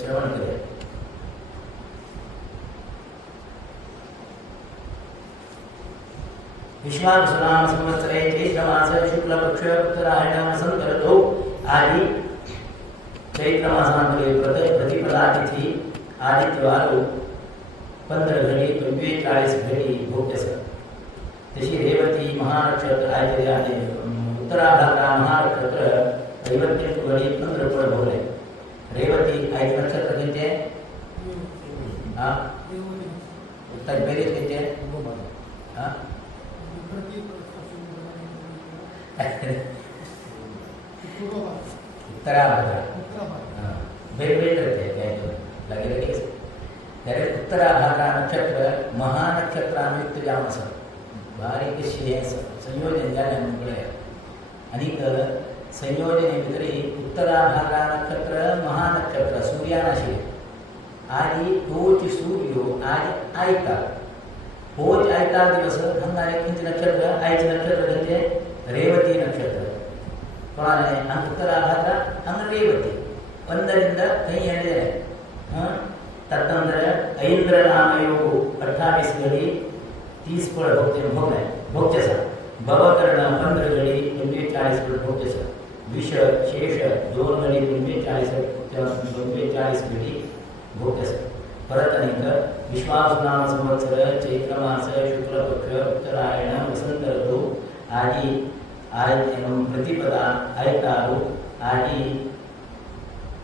श्रवण करूया. विश्वावसुनाम संवत्सरे चैत्र मास शुक्ल पक्ष उत्तरायण वसंत ऋतु आदि चैत्र मासांमध्ये प्रतिपदा तिथी आदित्यवार 15 घडी 45 घडी भोगस. तशी रेवती महानक्षत्र आहे आणि उत्तराभाद्रा महानक्षत्र 58 घडी 15 पळ भोगले. रेवती आहे नक्षत्र किती हा उत्तर पहिले किती हा उत्तराभाद्रा वेगवेगळे लगे लगेच त्यारे उत्तराभाद्रा नक्षत्र महानक्षत्रानुयुक्त जाम असं बारीक कशी संयोजन झाल्यामुळे आणि संयोजनेभितरी उत्तराभाद्रा नक्षत्र महानक्षत्र सूर्यानाशी आदि तोच सूर्यो आज आयतार होच आयतार दिवस हंगाने किंच नक्षत्र आयच नक्षत्र म्हणजे रेवती नक्षत्र कोणाने उत्तराभाद्रा हंग रेवती 15 कहीं ಹೇಳಿದೆ तदनंतर ऐन्द्र नाम योग 28 घड़ी 30 पळ भोगतेसा भवकर्ण 15 घड़ी 45 पळ भोगतेसा विष शेष 2 घड़ी 45 घड़ी भोगतेसा. परत अनेक विश्वावसुनाम संवत्सर चैत्र मास शुक्ल पक्ष उत्तरायण वसंत ऋतु आदि प्रतिपदा आयतारू आदि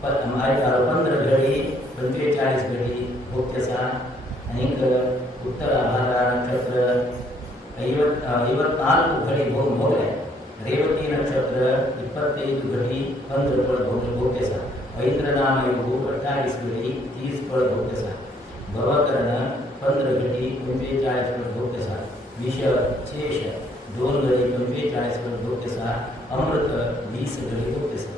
15 घडी 45 घडी भोगतेसा. अनेक उत्तराभाद्रा नक्षत्र 54 घडी भोगले. रेवती नक्षत्र 25 घडी 15 पळ भोगतेसा. ऐन्द्र नाम योग 28 घडी 30 पळ भोगतेसा. भवकर्ण 15 घडी 45 पळ भोगतेसा. विष शेष 2 घडी 45 पळ भोगतेसा. अमृत 20 घडी भोगतेसा.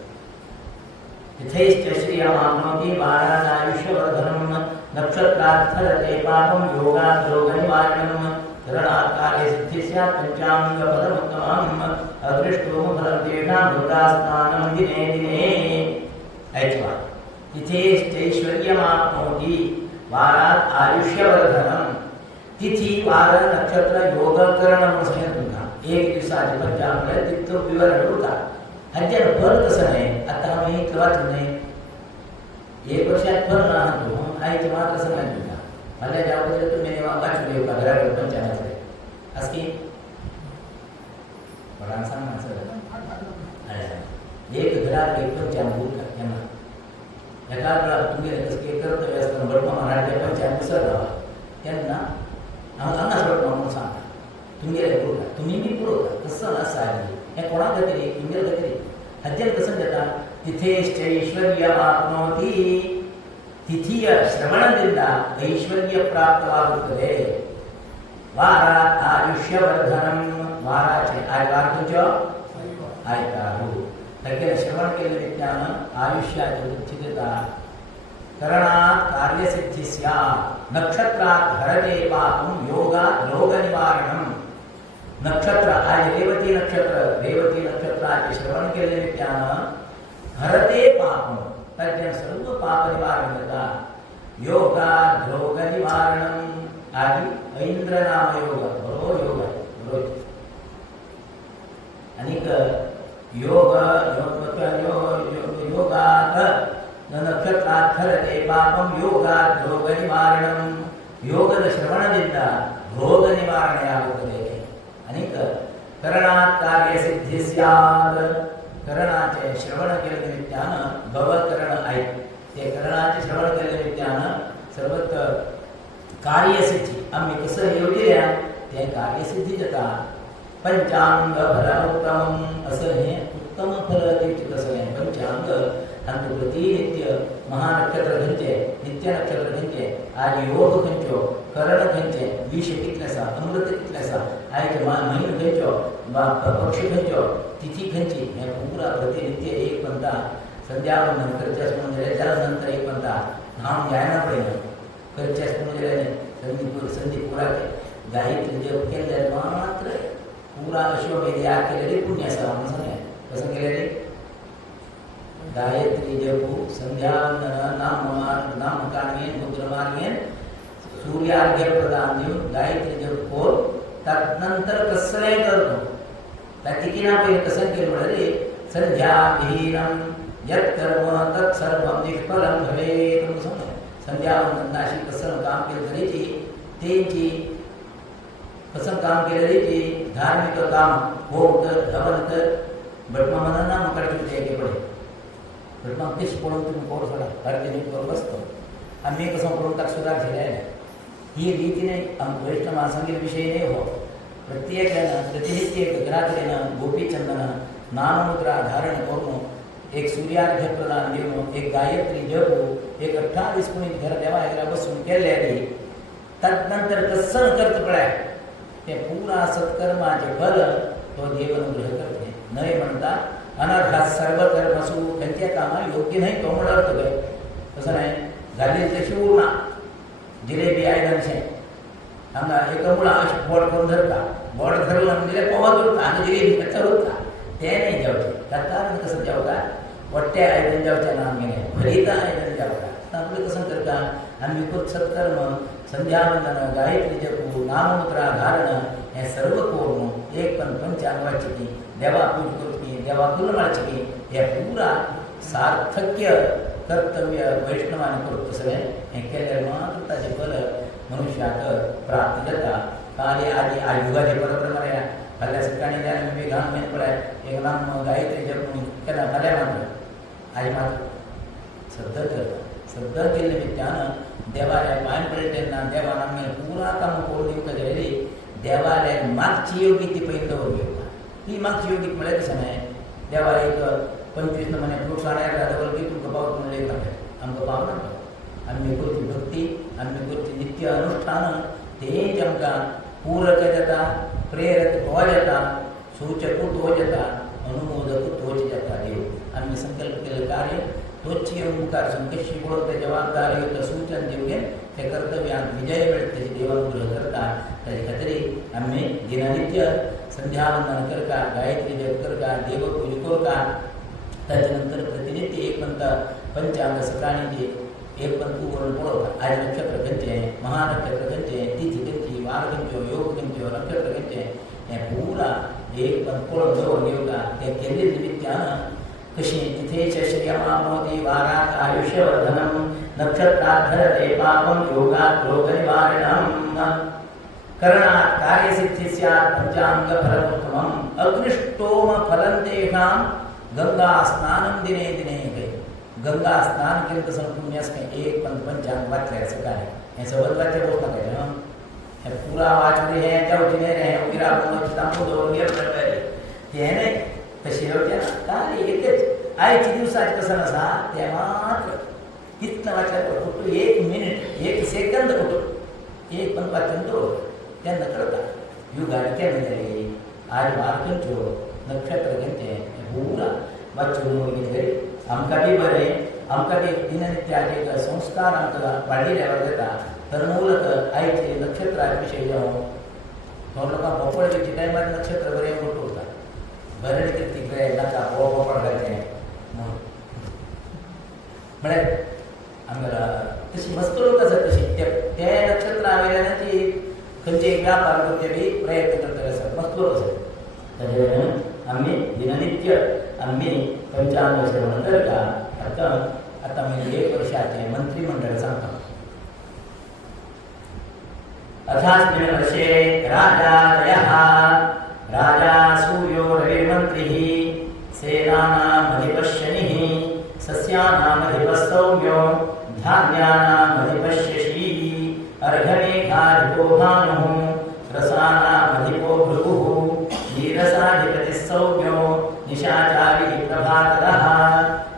तिथैश्च श्रियमाप्नोति वाराणायुष्यवर्धनं नक्षत्रार्थरते पापं योगात् रोगनिवारणं करणात् कार्यसिद्धिः स्यात् पञ्चाङ्गफलमुत्तमम् अदृष्टोमफलं तेषां दुर्गास्नानं दिने दिने. ऐक्वा तिथैश्चैश्वर्यमाप्नोति वारात् आयुष्यवर्धनं. तिथी वार नक्षत्र योग करणं सांगितलं. एक दिवसाचे पंचांग तिथं विवरण होता. हत्यार फल कसं नाही आता आम्ही वाचलं नाही. 1 वर्षात फल राहतो आईचे मात्र कसं नाही तुला मला ज्याबद्दल तुम्ही वाचू देऊ का घराकडे पंचांगाकडे असं की मला सांग ना सर एक घरात एक पंचांग बोलतात त्यांना एका तुम्ही कसं कर्तव्य असताना बडमा महाराजच्या पंचांग विसरला त्यांना अन्नाच बडमा म्हणून सांगता तुम्ही बोलता तुम्ही मी पुरवता कसं असं आहे हे कोणाला तरी इंग्रज तरी हद्यात कसं देतात. तिथेश्चैश्वर्यमाप्नोति तिथिय ಶ್ರವಣದಿಂದ ಐಶ್ವರ್ಯ ಪ್ರಾಪ್ತವಾಗುತ್ತದೆ. ವಾರಾತ್ आयुष्यवर्धनम वाराचे आयवार तुझ्या आयतारू सगळे श्रवण केलेले ज्ञान आयुष्याची वृद्धी देतात. करणात् कार्यसिद्धी स्यात् नक्षत्रात् हरते पापं योगात् रोगनिवारणं. नक्षत्र आज रेवती नक्षत्राचे श्रवण केलेले ज्ञान हरते पापं तज्ञ सर्व पाप निवारण करतात. योगात् रोग निवारणं आदि ऐन्द्र नाम योग योग अनेक योग योगात् नक्षत्रात् हरते पापं योगात् रोग निवारणं. योगದ ಶ್ರವಣದಿಂದ ರೋಗ ನಿವಾರಣೆಯಾಗುತ್ತದೆ. अनेक करणात् कार्यसिद्धी स्यात्. करणाचे श्रवण केलेले ज्ञान भवकरण आहे. ते करणाचे श्रवण केलेले ज्ञान सर्वत्र कार्यसिद्धी आम्ही कसं योजल्या ते कार्यसिद्धी देतात. पंचांग फलोत्तमं असं हे उत्तम फल देते. कसं आहे पंचांग आणि प्रतिनित्य महानक्षत्र घंटे नित्य नक्षत्र घंटे आज योग खंचो करण खंचे विष कितलेसा अमृत कितलेसा आयचे महिन खंचो पक्षी खंचो तिथी खंची हे पूरा प्रतिनित्य एक पंथा संध्यावंदन करचेस म्हणजे त्यानंतर एक पंथा नाम जायना पडेल करचेस म्हणजे संधी पुरा गायत्री जप केले मात्र पूरा अश्वमेध या केलेले पुण्य असा सांगा कसं केलेले गायत्री जपू संध्यावंदन नाम सूर्यार्घ्य प्रदान देऊन गायत्री जप कोर त्यानंतर कसं नाही करतो त्या तिकीना पहिले कसं केलं म्हणजे संध्या विहीनम यत् कर्म तत् सर्वं निष्फलं भवेत् म्हणून समजा संध्यावंदनाशी कसं काम केलं तरीची त्यांची कसं काम केलं तरीची धार्मिक काम होम कर हवन कर बट मग म्हणा ना मग कडे की पडे बट मग तेच पडून तुम्ही कोड सोडा अर्धनिक करून बसतो आम्ही कसं पडून टाक सुधार झाले आहे ही रीतीने वैष्णव महासंगीत विषयी नाही हो प्रत्येकानं प्रतिनित्य ग्राहकेनं गोपीचंदनं नाममुद्रा धारण करून एक सूर्यार्घ्य प्रदान देऊन एक गायत्री जपू एक 28 मिनिट घर देवायला बसून केले तदनंतर कसं करत पडाय ते पुरा सत्कर्माचे फल तो देवनुग्रह करते नाही म्हणता अनर्हात सर्व कर्मसू त्यांच्या कामा योग्य नाही तो म्हणत काय तसं नाही झाले तशी उरणा जिलेबी आयदनशे हांगा एक मुळा बोर्ड करून धरता बोर्ड धरून दिले पोहत होता आणि जिलेबी कच्चा होता ते नाही जावचे त्या कारण कसं जावता वट्ट्या आयदन जावच्या नाम गेले भरिता आयदन जावता आपलं कसं करता आम्ही खूप सत्कर्म संध्यावंदन गायत्री जपू नाममुद्रा धारण हे सर्व करून एक पण पंचांगाची की देवा पूज करची देवा तुलमाची की हे पुरा सार्थक्य कर्तव्य वैष्णवाने करतो सगळे हे केल्यावर मात्र त्याचे फल मनुष्याक प्राप्त जाता काली आधी आयुगाचे परप्रमाणे फाल्या सकाळी जाणे मी घाम मेन पडाय एक नाम गायत्री जप म्हणून केला फाल्या मात्र आई मात्र श्रद्धा करता श्रद्धा केले निमित्तानं देवालय पाय पडेल त्यांना देवाना पुरा काम करून देऊ का गेलेली देवालय मागची योगी ती पहिलं होती ती मागची योगी मला कसं नाही देवा एक 25 म्हणे फ्रूट्स आणायला डबल की तुमचं पाव तुम्हाला एक लागेल आमचं पाव नका आम्ही करती भक्ती आम्ही करती नित्य अनुष्ठान ते आमकां पूरक जाता प्रेरक हो जाता सूचक तो जाता अनुमोदक तोच जाता देव आम्ही संकल्प केलं कार्य तोची ओंकार संकशी बोलत जबाबदारी युक्त सूचन देऊगे ते कर्तव्यात विजय मिळते देवानुग्रह करता त्याची खात्री आम्ही दिननित्य संध्यावंदन करता गायत्री जप करता देवपूज करता त्याच्यानंतर प्रतिनित्य एक पंत पंचांग सकाळीचे एक पंत उघडून पडवता आज नक्षत्र गंचे महानक्षत्र गंचे तिथी गंची वार गंचो योग गंचो नक्षत्र गंचे हे पुरा एक पंत पडून जवळ येऊका ते केंद्रीय निमित्तानं कशी तिथेच श्रियमामोदी वारात आयुष्यवर्धनम नक्षत्राधरते पापम योगात रोगनिवारणम करणात कार्यसिद्धी स्यात् पंचांग फलमुत्तमम अग्निष्टोम फलं तेषां गंगा स्नानं दिने दिने गए गंगा स्नान केलं तर पुण्य असं एक पंचांग वाचले असं काय हे सबंध वाच्य बोलता काय ना हे पुरा वाचले हे जाऊची नाही रे उगिरा बोलची तांबू दोन गेर करताय हे नाही तशी होत्या काय एकच आजच्या दिवसात कसं नसा त्या मात्र इतकं वाचलं कुठं 1 मिनिट 1 सेकंद कुठं एक पण वाचन तो त्यांना कळतात युगाने केलं झाले आज वारकंचो नक्षत्र घेते पुरा वाचून घेतले आमका बी बरे आमका बी दिननित्याचे एक संस्कार आमकां वाढलेल्यावर जाता तर मूलत आयचे नक्षत्राविषयी जाऊन दोन लोकांना भोपळेच्या टायमात नक्षत्र बरे मोठं होता बरे तिकडे नाका भोपळ घालते म्हळ्यार आमकां तशी मस्त लोक आसात तशी त्या नक्षत्र आवेल्यान ती खंयचे एक व्यापार करचे बी प्रयत्न करता आसात मस्त लोक आसात ताजे वयल्यान आमी दिननित्य आम्ही पंचांग श्रवण करता आता मी 1 वर्षाचे मंत्रिमंडळ सांगतो अथास्मिन् वर्षे राजादयः राजा सूर्यो रविर्मन्त्रिः सेनानामधिपः शनिः सस्यानामधिपः सौम्यो धान्यानामधिपः अर्घमेघाधिपो भानुः रसानामधिपो भृगुः नीरसाधिपतिः सौम्यो निशाचारी प्रभाकरः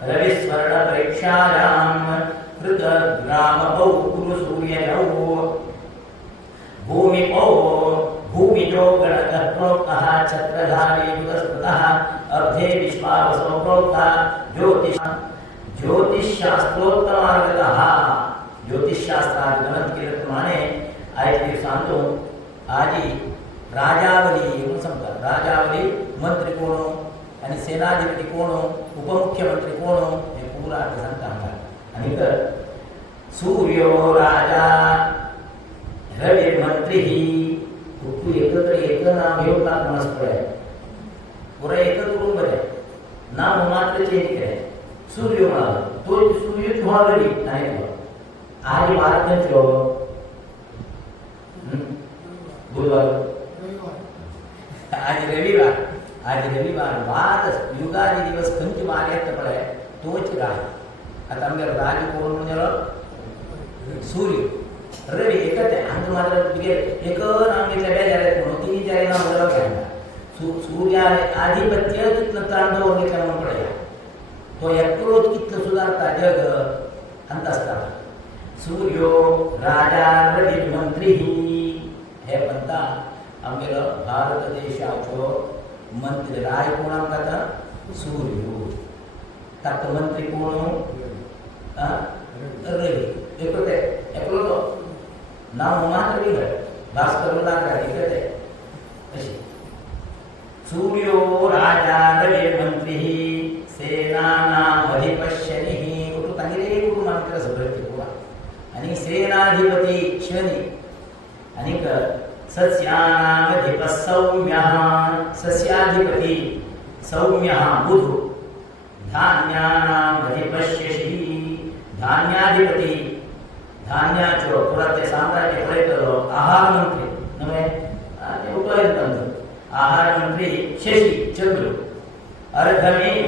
रविस्वर्णपरीक्षायां कृतग्रामपौ कुरुसूर्ययौ भूमिपौ भूमिजो गणकः प्रोक्तः छत्रधारी युगस्मृतः अब्धे विश्वावसो प्रोक्तः ज्योतिषशास्त्रोत्तमार्गतः ज्योतिषशास्त्रात गणित केल्याप्रमाणे आजच्या दिवसांतो आधी राजावली म्हणून सांगतात राजावली मंत्री कोण आणि सेनाधिपती कोण उपमुख्यमंत्री कोण हे पुरा सांगता आणि सूर्यो राजा रवी मंत्री ही तू एकत्र एक नाम घेऊन टाक मनस्पड आहे पुरा एकच कुटुंब आहे नाम मात्र चेंज केले सूर्य म्हणाला तो सूर्य तुहा रवी नाही आज वारकरी बुधवार आज रविवार वाद युगादी दिवस खंच मार्यात पडे तोच राज आता आमच्या राज कोण म्हणजे सूर्य रवी एकच आहे आमचं मात्र एक नाम घेतल्या बेजाऱ्यात म्हणून तिन्ही चार नाम बदलाव घ्यायला सूर्य आधिपत्य तिथलं तांडव घेतल्या म्हणून पडे तो एकटोच कितलं सुधारता जग अंत असताना सूर्यो राजा रवी मंत्री हे म्हणता आमगेलो भारत देशाचो मंत्री राय कोण आमकां सूर्य ताका मंत्री कोण रवी एकलो तो नाव मात्र वेगळं भास्कर लागला एकच आहे अशी सूर्यो राजा रवी मंत्री सेनानाम अधिपश्यनी कुठं तांगेले कुठून आमच्या सगळं आणि सेनाधिपती शनी आणि सस्यानामधिप सौम्यः सस्याधिपती सौम्यः बुध धान्यानामधिप शशी धान्याधिपती धान्याचो पुराते साम्राज्य पळयतलो आहार मंत्री नवे ते उपलब्ध आहार मंत्री शशी चंद्र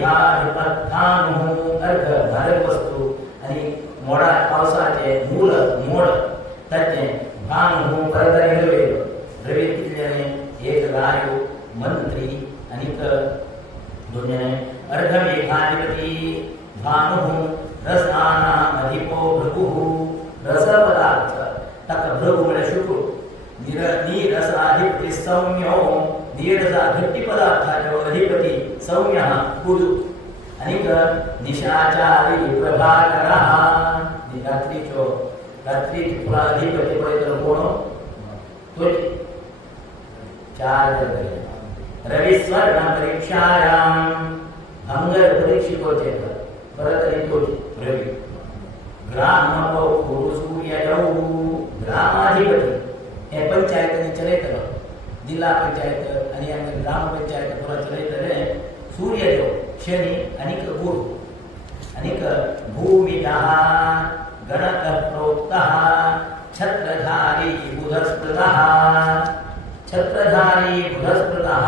अर्धमेघाधिपत्थानु अर्ध भारत वस्तू आणि मोडा पावसाचे मूल मोड तज्ञ भानु परत रवी किल्ल्याने एक रायो मंत्री आणि दोन अर्धमेघाधिपती भानु रसानाम अधिपो भृगु रस पदार्थ तक भृगु म्हणजे शुक्र नीरसाधिपती सौम्यो नीरसा घट्टी पदार्थाचो अधिपती सौम्य कुल आणि निशाचारी प्रभाकरः रात्री तुला अधिपती पळयतलो कोण तो चार रवी स्वर्ण परीक्षायां भंगर परीक्षितोचे परत तो रवी ग्रामो सूर्यजौ ग्रामाधिपती हे पंचायतनी चलयतलो जिल्हा पंचायत आणि आमचे ग्रामपंचायत पुरा चलयतले सूर्यदेव शनी आणि गुरु आणि भूमिदः गणकः प्रोक्तः छत्रधारी बुधस्पृतः छत्रधारी बुधस्पृतः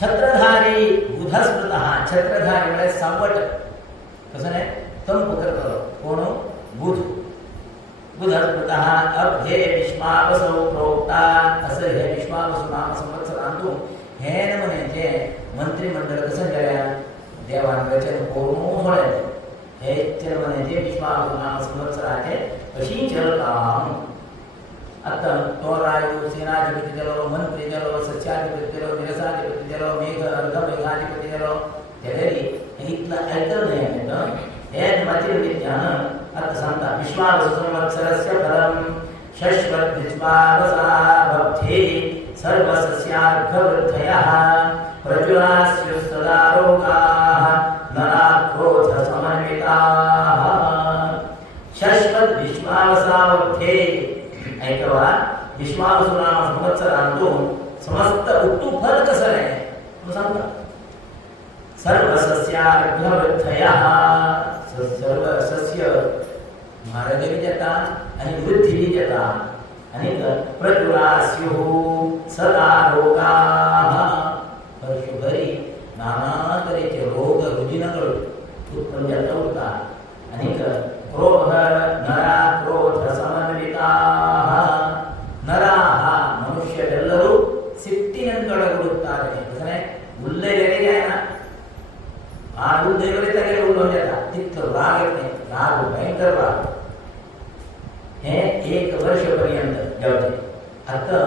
छत्रधारी बुधस्पृतः छत्रधारी म्हणजे सावट कसं नाही तंप करतो कोण बुध बुधस्पृतः अब्धे विश्वावसौ प्रोक्ता असं हे विश्वावसु नाम संवत्सरांतून हे न म्हणजे मंत्रिमंडळ कसं केल्या देवान वचन करून सोडले हे चल म्हणजे विश्वावसु नाम संवत्सराचे कशी चलताम आता तो राजू सेनाधिपती झालो मंत्री झालो सस्याधिपती झालो निरसाधिपती झालो मेघ अर्धमेघाधिपती झालो त्यावेळी इथलं ऐकलं नाही हे माझे विज्ञान अत सांगता विश्वावसु संवत्सरस्य फलम शश्वत विश्वावसाभ्ये सर्वसस्यार्घवृद्धयः प्रजुलास्यु सदा रोगाः नराक्रोध समन्विताः शश्वत विश्वावसाभ्ये ऐकवा विश्वावसु नाम संवत्सरांतून समस्त उत्तम फल कसं आहे सांगता सर्व सस्यार्घवृद्धयः सर्व सस्य महाराजांनी जाता आणि वृद्धी जाता आणि प्रजुलास्यु सदा रोगाः वर्षभरी नाना तऱ्हेचे रोग रुजिनಗಳು उत्पन्न जाता होता आणि क्रोध नरा क्रोध समन्विताः नराः ಮನುಷ್ಯರೆಲ್ಲರೂ ಸಿಟ್ಟಿನಿಂದೊಳಗುಡುತ್ತಾರೆ ಅಂದರೆ ಉಲ್ಲೇಖರಿಗೆ ಆ ಉಲ್ಲೇಖರಿಗೆ ಉಲ್ಲೋಂಜದ तिथं राग येते राग भयंकर राग हे 1 वर्षपर्यंत जेवते आता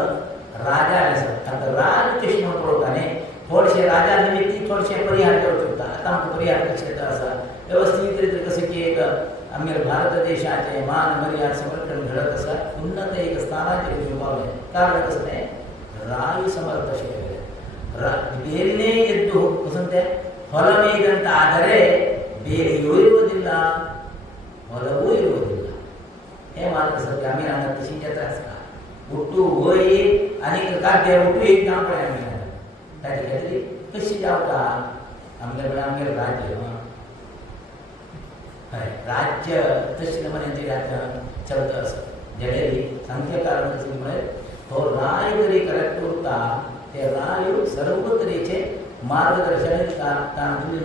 राजा आता राज कृष्ण प्रभूने थोडेसे राजा निमित्त थोडेसे परिहार करत होता आता परिहार कसे असा व्यवस्थितरित्या कसं की एक आम्ही भारत देशाचे मान मर्यादा संरक्षण घडत असा उन्नत एक स्थानाचे विभाग कारण कसं नाही राय समर्थ शेरे बेरने ಇದು ವಸಂತೆ ಹೊಲವೀಗಂತ ಆದರೆ ಬೇರೆಯೂ ಇರುವುದಿಲ್ಲ, ಹೊಲವೂ ಇರುವುದಿಲ್ಲ. हे मात्र सत्य आम्ही राहणार तशी जत्राच का उठू होई आणि काढते उठू एक काम पण आम्ही राहणार त्याची काहीतरी कशी जाऊ का आमच्याकडे आमच्याकडे राज्य राज्य तशी म्हणायचे शब्द असत जेणेरी संख्याकारण तसे तो राय जरी करेक्ट होता ते राय सर्व तऱ्हेचे मार्गदर्शन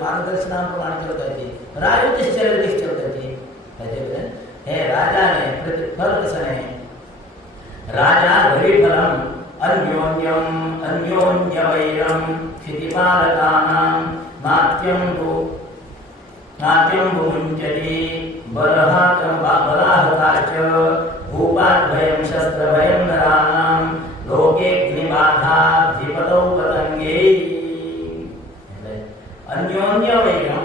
मार्गदर्शनाप्रमाणे करता येते राय तशी ठेवता येते त्याच्याबद्दल हे राजाने प्रतिफल कसं नाही राजा हरिफलम अन्योन्यम अन्योन्यवैरम क्षितिपालकानां नाट्यं भुञ्जति बलाहताश्च भूपाद्भयं शस्त्रभयं नराणां लोकेऽग्निबाधाधिपतौ पतंगे अन्योन्यवैरम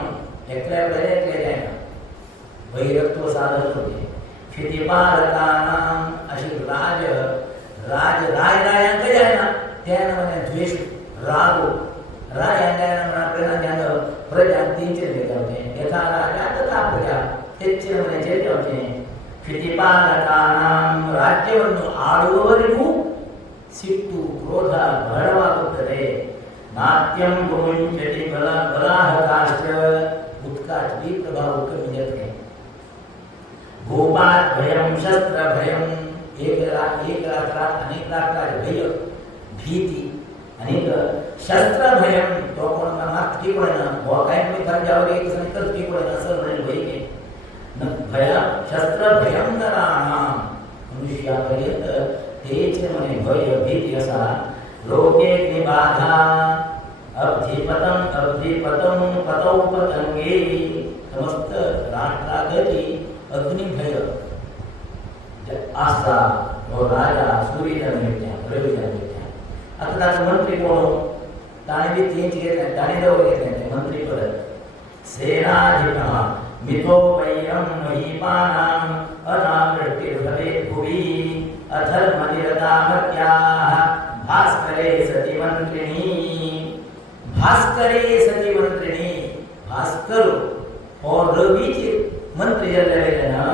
एकल्या जायना वैरत्व साधन होते क्षितिपालकानां अशी राज रायांक जायना त्यानं म्हणे द्वेष रागो रायांना म्हणा प्रजा प्रजा तीनचे होते यथा राजा तथा प्रजा ಹೆಚ್ಚಿನ ಮನೆ ಜೇಜೆ ಕ್ಷಿತಿಪಾಲಕಾನಾಂ ರಾಜ್ಯವನ್ನು ಆಳುವವರಿಗೂ ಸಿಟ್ಟು ಕ್ರೋಧ ಬಹಳವಾಗುತ್ತದೆ नाट्यम भुञ्जति बलाहताश्च उत्काच भी प्रभाव कमी जाते भूपात भयम शस्त्र भयम एक लाख अनेक लाख भय भीति अनेक शस्त्र भयम तो कोण मात की कोण वो काय मी कर जावर एक संकल्प की कोण असं म्हणेल भय के भय शस्त्र भयम नराणाम मनुष्यापर्यंत तेच म्हणे भय भीती असा लोके निबाधा अब्धिपतं पतौ पतंगे समस्त राष्ट्रागती अग्निभय आसा तो राजा सूर्यजन भेटल्या रविजन भेटल्या आता त्याचा मंत्री कोण ताणे बी तीन घेतल्या ताणे जवळ घेतल्या मंत्री पद सेनाधिपः मिथो वैरं महीपानां अनावृत्तिर्भवेत् भुवि अधर्मनिरतामत्याः भास्करे सती मंत्रिणी भास्कर और रवि के मंत्री जल्ले ना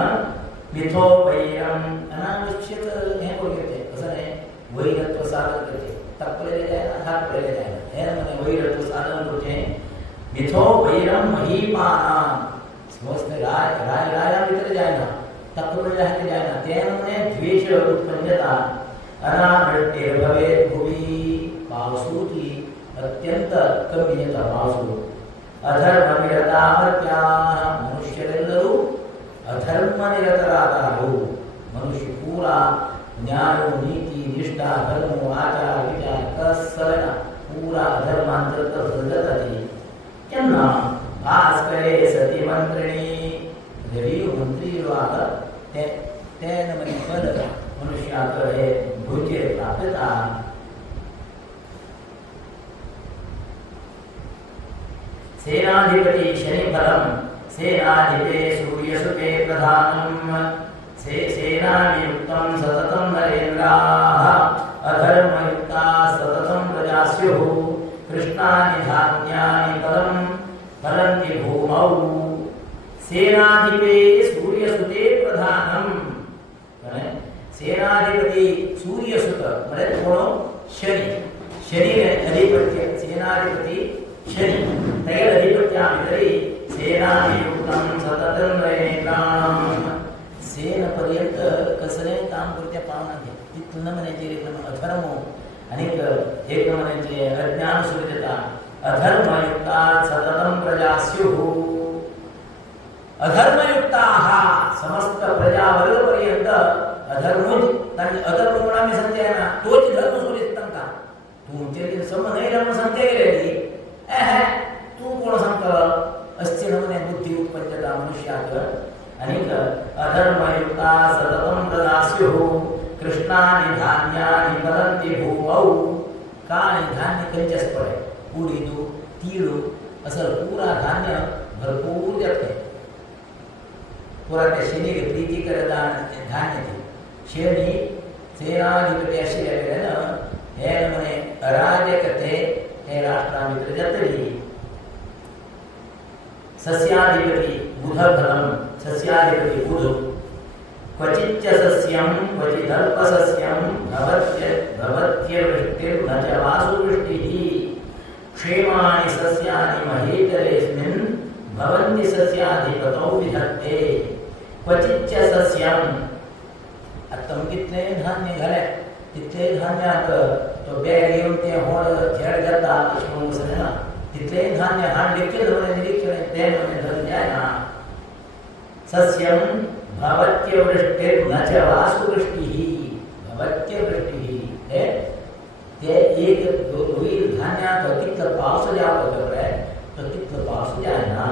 मिथो वैरम अनावश्यक हे बोल करते असं नाही वैरत्व साधन करते तपलेले जाय ना थापलेले जाय ना हे म्हणजे वैरत्व साधन करते मिथो वैरम महीपाना समस्त राया मित्र जाय ना तपलेले जाय ना ते म्हणजे द्वेष उत्पन्नता अनावृत्तिर्भवेत् भुवि पावसूची अत्यंत कमी येता पावसू अधर्मनिरतामत्याः मनुष्यरेಲ್ಲರೂ अधर्मनिरतरादाರು मनुष्य पूरा ज्ञान नीति निष्ठा धर्म आचार विचार कसरन पूरा अधर्मांतर्गत सजतती त्यांना भास्करे सती मंत्रिणी जरी मंत्री लोक ते नमने पद मनुष्याकडे भुजे प्राप्तता सेनाधिपति शनिफलम सेनाधिपे सूर्यसुते प्रधानम सेनानियुक्तं सततं नरेन्द्राः अधर्मयुक्ताः सततं प्रजास्युः कृष्णानि धान्यानि फलन्ति भूमौ सेनाधिपे सूर्यसुते प्रधानम सेनाधिपति सूर्यसुत म्हणजे कोण शनी अधिपत्य सेनाधिपती शनी तैल अधिपत्यामितरी सेनानियुक्तं सततं नरेन्द्राणां सेनपर्यंत कसले काम करते पावना घे तिथून म्हणायचे अधर्म अनेक एक म्हणायचे अज्ञान सुरजता अधर्मयुक्ता सततं प्रजास्युः अधर्मयुक्ताः समस्त प्रजावर्गपर्यंत अधर्म कोणाने सांगते ना तोच धर्म सोडित का तुमचे सम नाही धर्म सांगते गेलेली तू कोण सांगत असते नमने बुद्धी उत्पन्नता मनुष्यात अनेक अधर्मयुक्ता सततं प्रदास्युः कृष्णानि धान्यानि फलन्ति भूमौ काळी धान्य कंचस पडे उडीदू तीळ असं पुरा धान्य भरपूर जाते पुरा त्या शनीला प्रीती करत धान्य ते शनी सेनाधिपती अशी ना हे म्हणे अराजकते हे राष्ट्रामित्र जातली सस्याधिपति बुधफलं सस्याधिपति बुध क्वचिच्च सस्यं क्वचिदल्पसस्यं भवत्यवृष्टिर्न च वासुवृष्टिः क्षेमानि सस्यानि महीतलेऽस्मिन् भवन्ति सस्याधिपतौ विधत्ते क्वचिच्च सस्यं तुम कितने धान्य घाले तितले धान्याक तो बॅग येऊन ते होड झेड जाता अशी म्हणून समजना तितले धान्य हाड देखील म्हणे निरीक्षण ते म्हणे धन द्या ना सस्यं भवत्यवृष्टिर्न च वासुवृष्टिः भवत्यवृष्टिः हे ते एक होईल धान्याक तितलं पाऊस जावं तेवढं तो तितलं पाऊस जाय ना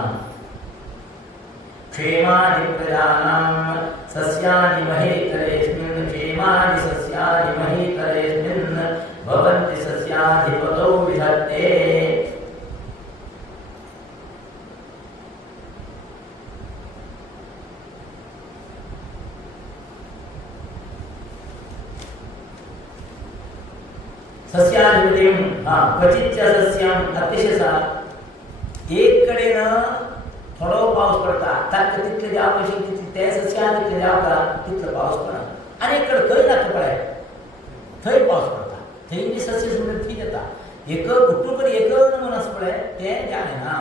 क्षेमानि प्रजानां सस्यानि महीतलेऽस्मिन् क्षेमानि सस्यानि महीतलेऽस्मिन् भवन्ति सस्याधिपतौ विधत्ते सस्याधिपतिं क्वचिच्च सस्यं अतिशय एक कडेनं थोडो पाऊस पडता ताक तितले जाव कशी ते सस्याधिपती जाव का तितलं पाऊस पडा आणि इकडे खंय नाका पडाय थंय पाऊस पडता थंय बी सस्य समृद्धी जाता एक कुटुंब एक मनस पडे ते जाणे ना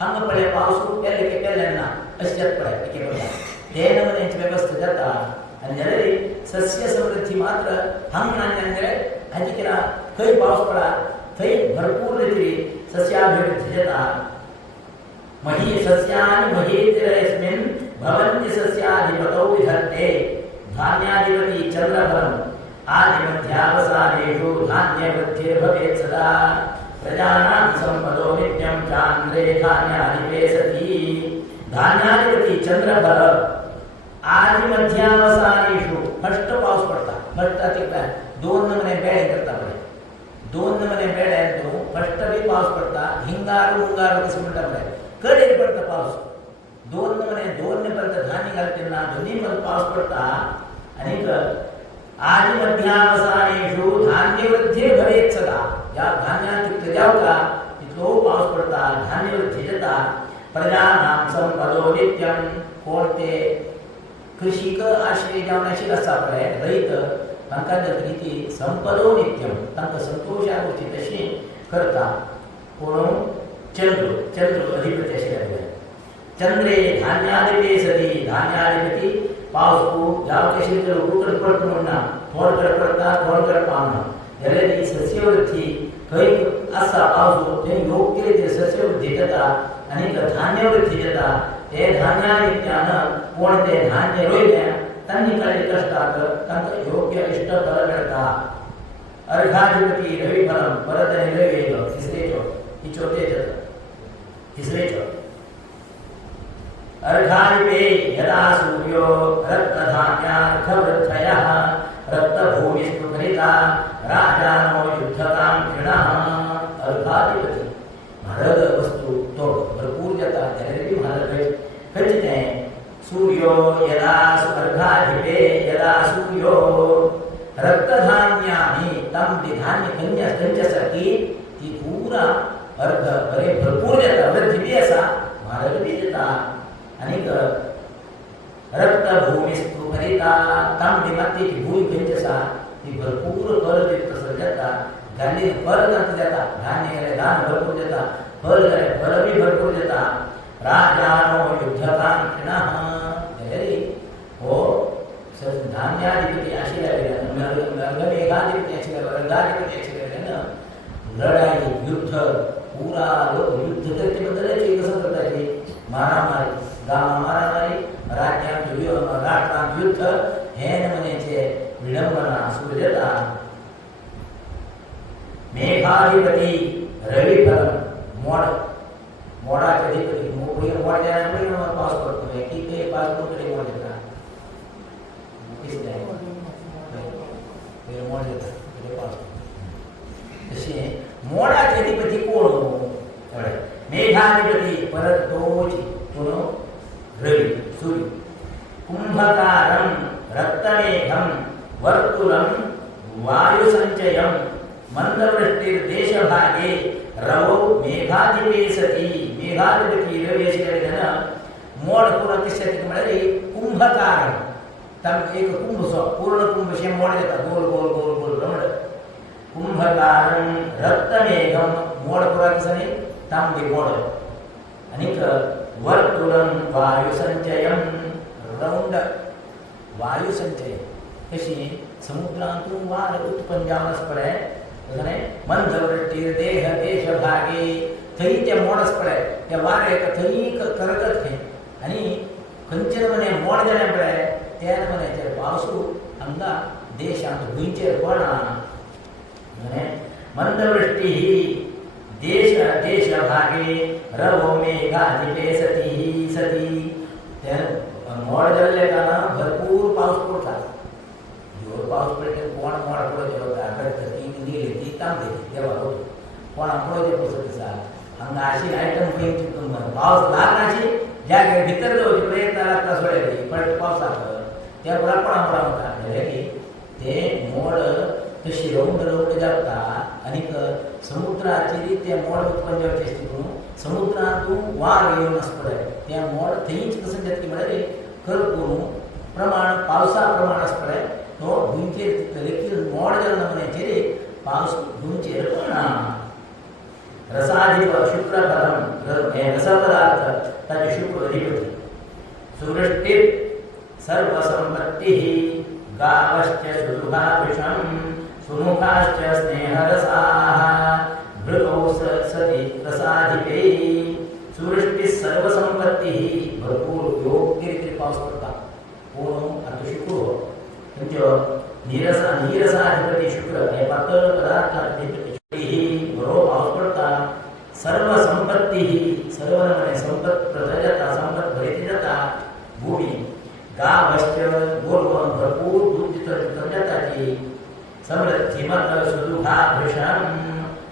हांगा पडले पाऊस पेले के पेले ना अशेच पडे एके पडता ते नमुन्याची व्यवस्था जाता आणि जाल्यार सस्य समृद्धी मात्र हांगा नांदरे हाजी केला खंय पाऊस पडा थंय भरपूर रीती सस्याभिवृद्धी जाता मही सस्यानि महीतलेऽस्मिन् भवन्ति सस्याधिपतौ विधत्ते धान्याधिपति चन्द्रफलम् आदिमध्यावसानेषु धान्यवृद्धिर्भवेत् सदा प्रजानां सम्पदो नित्यं चान्द्रे धान्याधिपेसति धान्याधिपति चन्द्रफल आदिमध्यावसानेषु फर्स्ट पाऊस पडता फर्स्ट तिकडे दोन नमुने बेळे करता पडे दोन नमुने बेळे तो फर्स्ट बी पाऊस पडता हिंगारू मुंगारू कसं म्हणता पडे कडेर पडता पाऊस दोन नमुने दोन पर्यंत धान्य घालताना दोन्ही मध्ये पाऊस पडता आणि आदिमध्यावसानेषु धान्यवृद्धिर्भवेत् सदा या धान्यात तितले जाव का तितलो पाऊस पडता धान्यवृद्धी जाता प्रजानां संपदो नित्यं कोणते कृषिक आश्रय जावन आशिल्लो आसा पळय रैत तांकां किती संपदो नित्यं तांकां संतोषा गोष्टी तशी करता कोण चंद्र अधिपती आशिल्ले चंद्रे धान्याधिपेसति धान्याधिपती पाऊस खूप जाव कशी तर उकड पडतो म्हणना थोडकड पडता थोडकड पावना जाल्यार ही सस्यवृद्धी खंय आसा पावस थंय योग्य रितीन सस्यवृद्धी जाता आनी धान्यवृद्धी जाता ते धान्यानित्यान कोण ते धान्य रोयले तांणी केल्ले कश्टाक तांकां योग्य इष्ट फल मेळटा अर्घाधिपती रविफलम परत आनी रवी येयलो तिसरेचो ही चौथे जाता तिसरेचो अर्घाधिपे यदा सूर्यो रक्तधान्यार्घवृद्धयः रक्तभूमिस्तु परिता राजानो युद्धकाङ्क्षिणः अर्घाधिपती महारग वस्तू तो भरपूर जाता जाल्यार बी महारग खंयचे तें सूर्यो यदा अर्घाधिपे यदा सूर्यो रक्तधान्यानि तम धान्य खंयच्यासाठी ती पुरा अर्घ बरे भरपूर जाता वृद्धी बी आसा महारग बी जाता अनेक रक्तभूमिस्तु परिता तांबडी मातयेची भूमी खंयची आसा ती भरपूर फळ तसं जाता घाल्ली फळ तांकां जाता धान्य घालें धान भरपूर जाता फळ घालें फळ बी भरपूर जाता राजानो युद्धकाङ्क्षिणः हो धान्याधिपती आशिल्ल्या मेघाधिपती आशिल्ल्या वर्गाधिपती आशिल्ल्या लढाई युद्ध पुरा लोक युद्ध करते बद्दलची कसं करताची मारामारी गांवां मारामारी राज्यांत राष्ट्रांत युद्ध हे नमुन्याचे विडंबना सुरू जाता मेघाधिपती रविफलम मोडाचे अधिपती मोड जाल्यार पावस पडटलो कितें पावस पडटले मोड जाता मोड जाता पावस तशें मोडाचे अधिपती कोण मेघाधिपती परत तोच कोण रवि सूर्य कुंभकारं रक्तमेघं वर्तुलं वायुसंचयं मंदवृष्टिर्देशभागे रवो मेघाधिपे सती. मेघाधिपती रवी अशी जन मोड पूर्ण तिसऱ्या म्हळ्यार कुंभकार. तम एक कुंभ सो पूर्ण कुंभ शे मोड येता गोल गोल गोल गोल रमण. कुंभकारं रक्तमेघम मोड पूरा दिसणे तांबे मोड. अनेक वर्तुलं वायुसंचयं राउंड वायुसंचय कशी समुद्रातून वार उत्पन्न जावनच पडे तसने मंदवृष्टी देह देश भागे थई ते मोडच पडे त्या वार एक थई करकत हे आणि खंचन मने मोड जाणे पडे त्या मने ते पावसू अंगा देशांत भुंचेर पडना. मंदवृष्टी देश देश भागे रवो मेघाधिपे सती. सती त्या मोड जाल्ले कारण भरपूर पाऊस पडता. जोर पाऊस पडले कोण मोड पडत होता ती गेली ती तांबली तेव्हा होतो कोण पळते पसत दिसा हांगा अशी आयटम खंयची पावस लागनाची जागे भितर जावची प्रयत्न लागता सोडले पण पावसाक त्या बरा कोणा बरा म्हणटा की ते मोड तशी राऊंड जाता आणि समुद्राची ते मोड उत्पन्न जावचे स्थितीतून समुद्रातून वार येऊन पडे त्या मोड थंयच कसं जात की म्हळ्यार करपूर प्रमाण पावसा प्रमाण पडे तो भुंचेर तितले मोड जाल्लो मनयचेर पावस भुंचेर पडना. रसाधिप शुक्रफलम हे रसपदार्थ ताचे शुक्र अधिपती. सुवृष्टि सर्वसंपत्तिः गावश्च सुदुःखाभिषं सुमुखाश्च स्नेहरसाः भृगौ सति रसाधिपे. सुवृष्टि सर्वसंपत्तिः भरपूर योग्य रीतीने पाऊस पडता. कोण आता शुक्र म्हणजे नीरसाधिपती शुक्र हे पातळ पदार्थाधिपती बरोबर पाऊस पडता. सर्व संपत्ती सर्व नमने संपत प्रदा जाता संपत भरित जाता भूमी. गावश्च गोरगोर भरपूर दूध जाता की समृद्धिमत सुदुघा भृषण.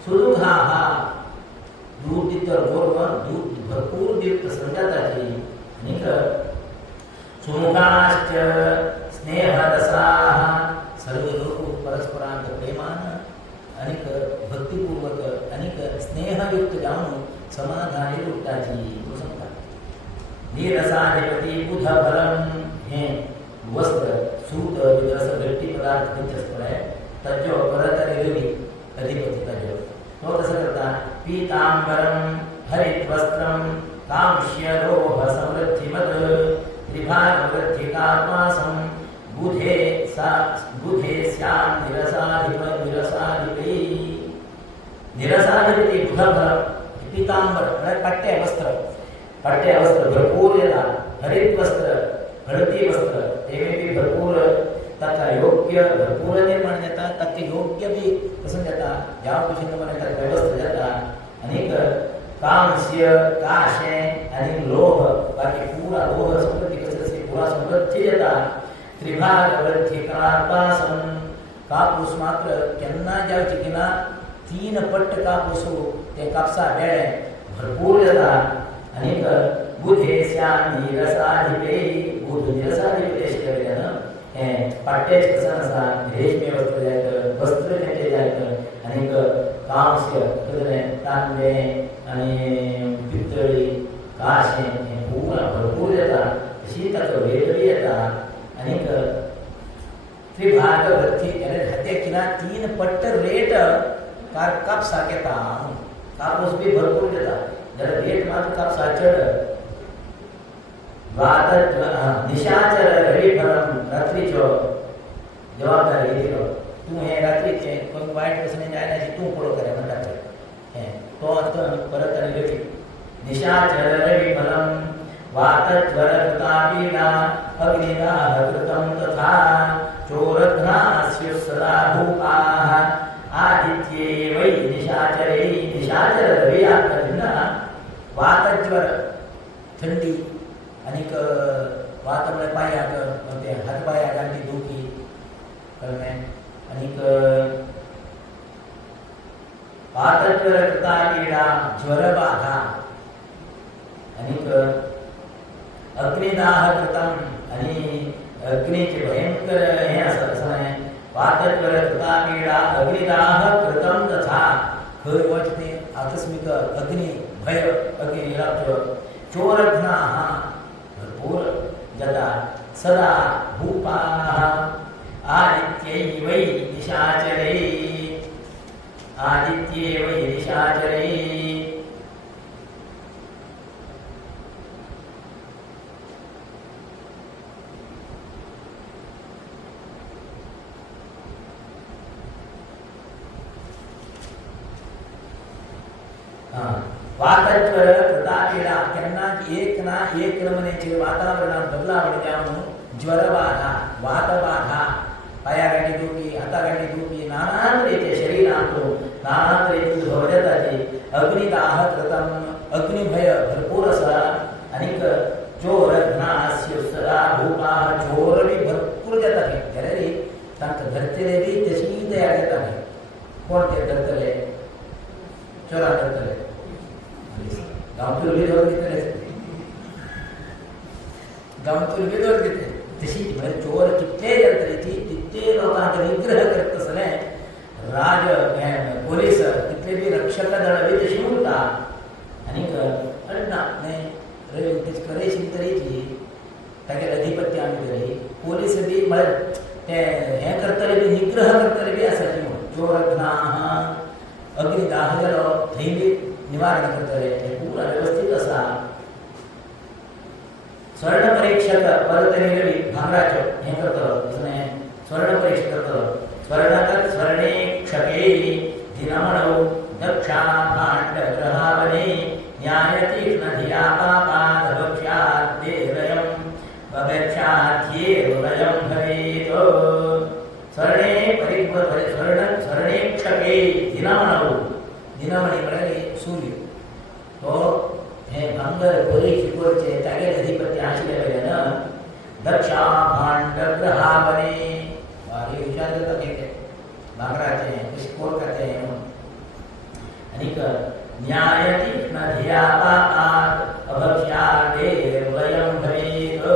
सुदुघा हा दूध दितर गोरगोर दूध भरपूर दीप्त जाता की आणि सुमुखाश्च स्नेहरसाः सर्व लोक परस्परांत प्रेमान अनेक भक्तिपूर्वक अनेक स्नेहयुक्त जाऊन समाधानी रूपताची सांगतात. नीरसाधिपती बुधफलम हे वस्त्र सूत विदस गट्टी पदार्थ पंचस्पद तज्जो परत रवी अधिपती तज्जो तो कसं करता. पीतांबरम हरितवस्त्रम कांश्यलोह समृद्धिमत त्रिभागवृद्धिकात्मासं बुधे श्याम निरसाधिपती. निरसाधिपती बुधफल पीतांबर पट्टे वस्त्र भरपूर येतात. हरित वस्त्र हळदी वस्त्र ते भरपूर ताका योग्य भरपूर निर्माण जातात. ताका योग्य बी कसं जाता ज्या कुशलपणे ताका वस्त्र जाता. अनेक कांस्य काशे आणि लोह बाकी पूरा लोह संपत्ती कसं पूरा समृद्धी जाता. त्रिभागवृद्धिकात्मासं कापूस मात्र केन्ना जावची की ना 3 पट्ट कापूस ते कापसा बेळे भरपूर जाता. आणि बुधे श्याम नीरसाधिपे बुध नीरसाधिपे शिकवल्यानं हे पाट्याचे कसं नसा रेशमी वस्त्र जायचं वस्त्र त्यांचे जायचं आणि कांस्य तांबे आणि पितळी काशे हे पूर्ण भरपूर येतात. अशी ताचो वेगळी येतात. आणि त्रिभागवृद्धी हाते किना 3 पट्ट रेट कापसाक येता. कापूस बी भरपूर येता जरा रेट मात्र कापसा चढ. निशाचर रविफलम रात्रीचो जबाबदारी घेतलो. तू हे रात्रीचे कोण वाईट कसं जायनाची तू पळो करे म्हणटा तो परत आणि रवी. निशाचर रविफलम वातज्वरकृतापीडा अग्निदाहकृतं तथा चोरघ्नास्य सदा भूपाः. आदित्ये वै निशाचरे निशाचर रवी आपल्याला वातज्वर थंडी आणि वातामुळे पायाक ते हातपायाक आणि दुखी कळणे आणि वातज्वरकृतापीडा ज्वरबाधा आणि अग्निदाह कृतम आणि अग्नीचे भयंकर हे असं कसं आहे वातज्वर कृता पीडा अग्निदाह कृतं तथा खंय वचते आकस्मिक अग्नि भय अग्नि चोरघ्नाः भरपूर जाता सदा भूपाः आदित्यै वै निशाचरे आदित्ये वै निशाचरे वातज्वर कृता पीडा त्यांना एक ना एक नमुनेचे वातावरणात बदलावणे त्यामुळे ज्वरबाधा वातबाधा पायागाठी दुखी हातागाठी दुखी नाना तऱ्हेचे शरीरातून नाना तऱ्हेची उद्भवताची अग्निदाह कृतम अग्निभय भरपूर असा आणि चोर घ्नास्य सदा भूपा चोर बी भरपूर जातात त्याला तांका धरतले बी तशी तयार जातात कोणते धरतले चोरा धरतले गावतून विधवर घेतले गावतून विधवर घेतले तशी म्हणजे चोर कितले तरेची तितले लोकांना निग्रह करत असले राज पोलीस तितले बी रक्षक दळ बी तशी उरता आणि अडना नाही तेच करेशी तरेची तागे अधिपत्य आम्ही तरी पोलीस बी म्हणजे ते हे करतले बी निग्रह करतले बी असायचे म्हणून चोर घ्नाः अग्निदाह जालो थंय बी निवारण करतले हे पूर्ण व्यवस्थित असा स्वर्ण परीक्षक परत निरवी भांगराचो हे करतलो असणे स्वर्ण परीक्षक करतलो स्वर्णकर स्वर्णेक्षके दिनमणौ दक्षा भांड ग्रहावने न्यायतीक्ष्ण धिया पापादभक्ष्यात् देवयं भवेक्षाध्येवयं भवेत् स्वर्णे स्वर्णेक्षके दिनमणौ दिनमणी म्हणजे सूर्य तो हे भांगर परीक्षकोचे तागे अधिपती आशिलेले ना दक्षा भांड ग्रहावने वारी विचार करता घेते भांगराचे कशी कोण करते आणि न्यायतीक्ष्ण धिया पापात् अभक्ष्यात् देवयं भवेत्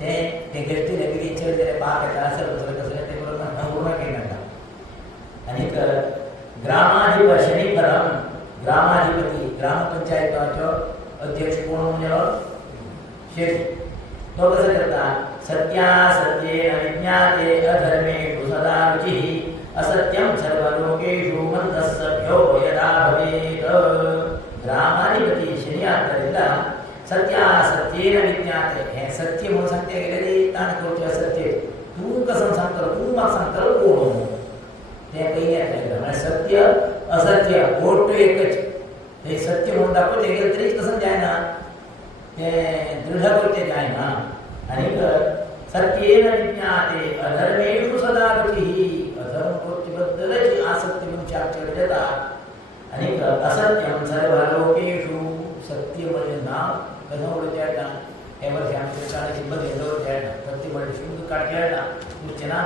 ते घेतले बी इच्छे पाप येता असेल कसं ते बरोबर पूर्ण केलं आणि ग्रामाधिप शनिफलम ग्रामाधिपती ग्रामपंचायतीचो अध्यक्ष कोण म्हणजे शेठ तो कसं करता सत्यासत्येन विज्ञाते अधर्मेषु सदा रुचिः असत्यं सर्वलोकेषु मन्दस्सभ्यो यदा भवेत् ग्रामाधिपती शनी ಆದ್ದರಿಂದ सत्यासत्येन विज्ञाते हे सत्य म्हणून सांगते गेलेली ताण करतो असत्य तू कसं सांगतो तू मग सांगतो कोण ते काही नाही म्हणजे सत्य असत्य गोष्ट एकच हे सत्य म्हणून दाखवते गेलं तरी कसं जाय ना ते दृढ करते जाय ना आणि सत्येन विज्ञाते अधर्मेषु सदा रुचिः अधर्म गोष्टीबद्दलच आसक्ती म्हणून चार देतात आणि असत्यं सर्वलोकेषु सत्य म्हणजे नाव कसं ओळखते ना हे वर्षी आमच्या काळाची बदल द्याय ना सत्य म्हणजे शुद्ध काढ खेळला पुढचे ना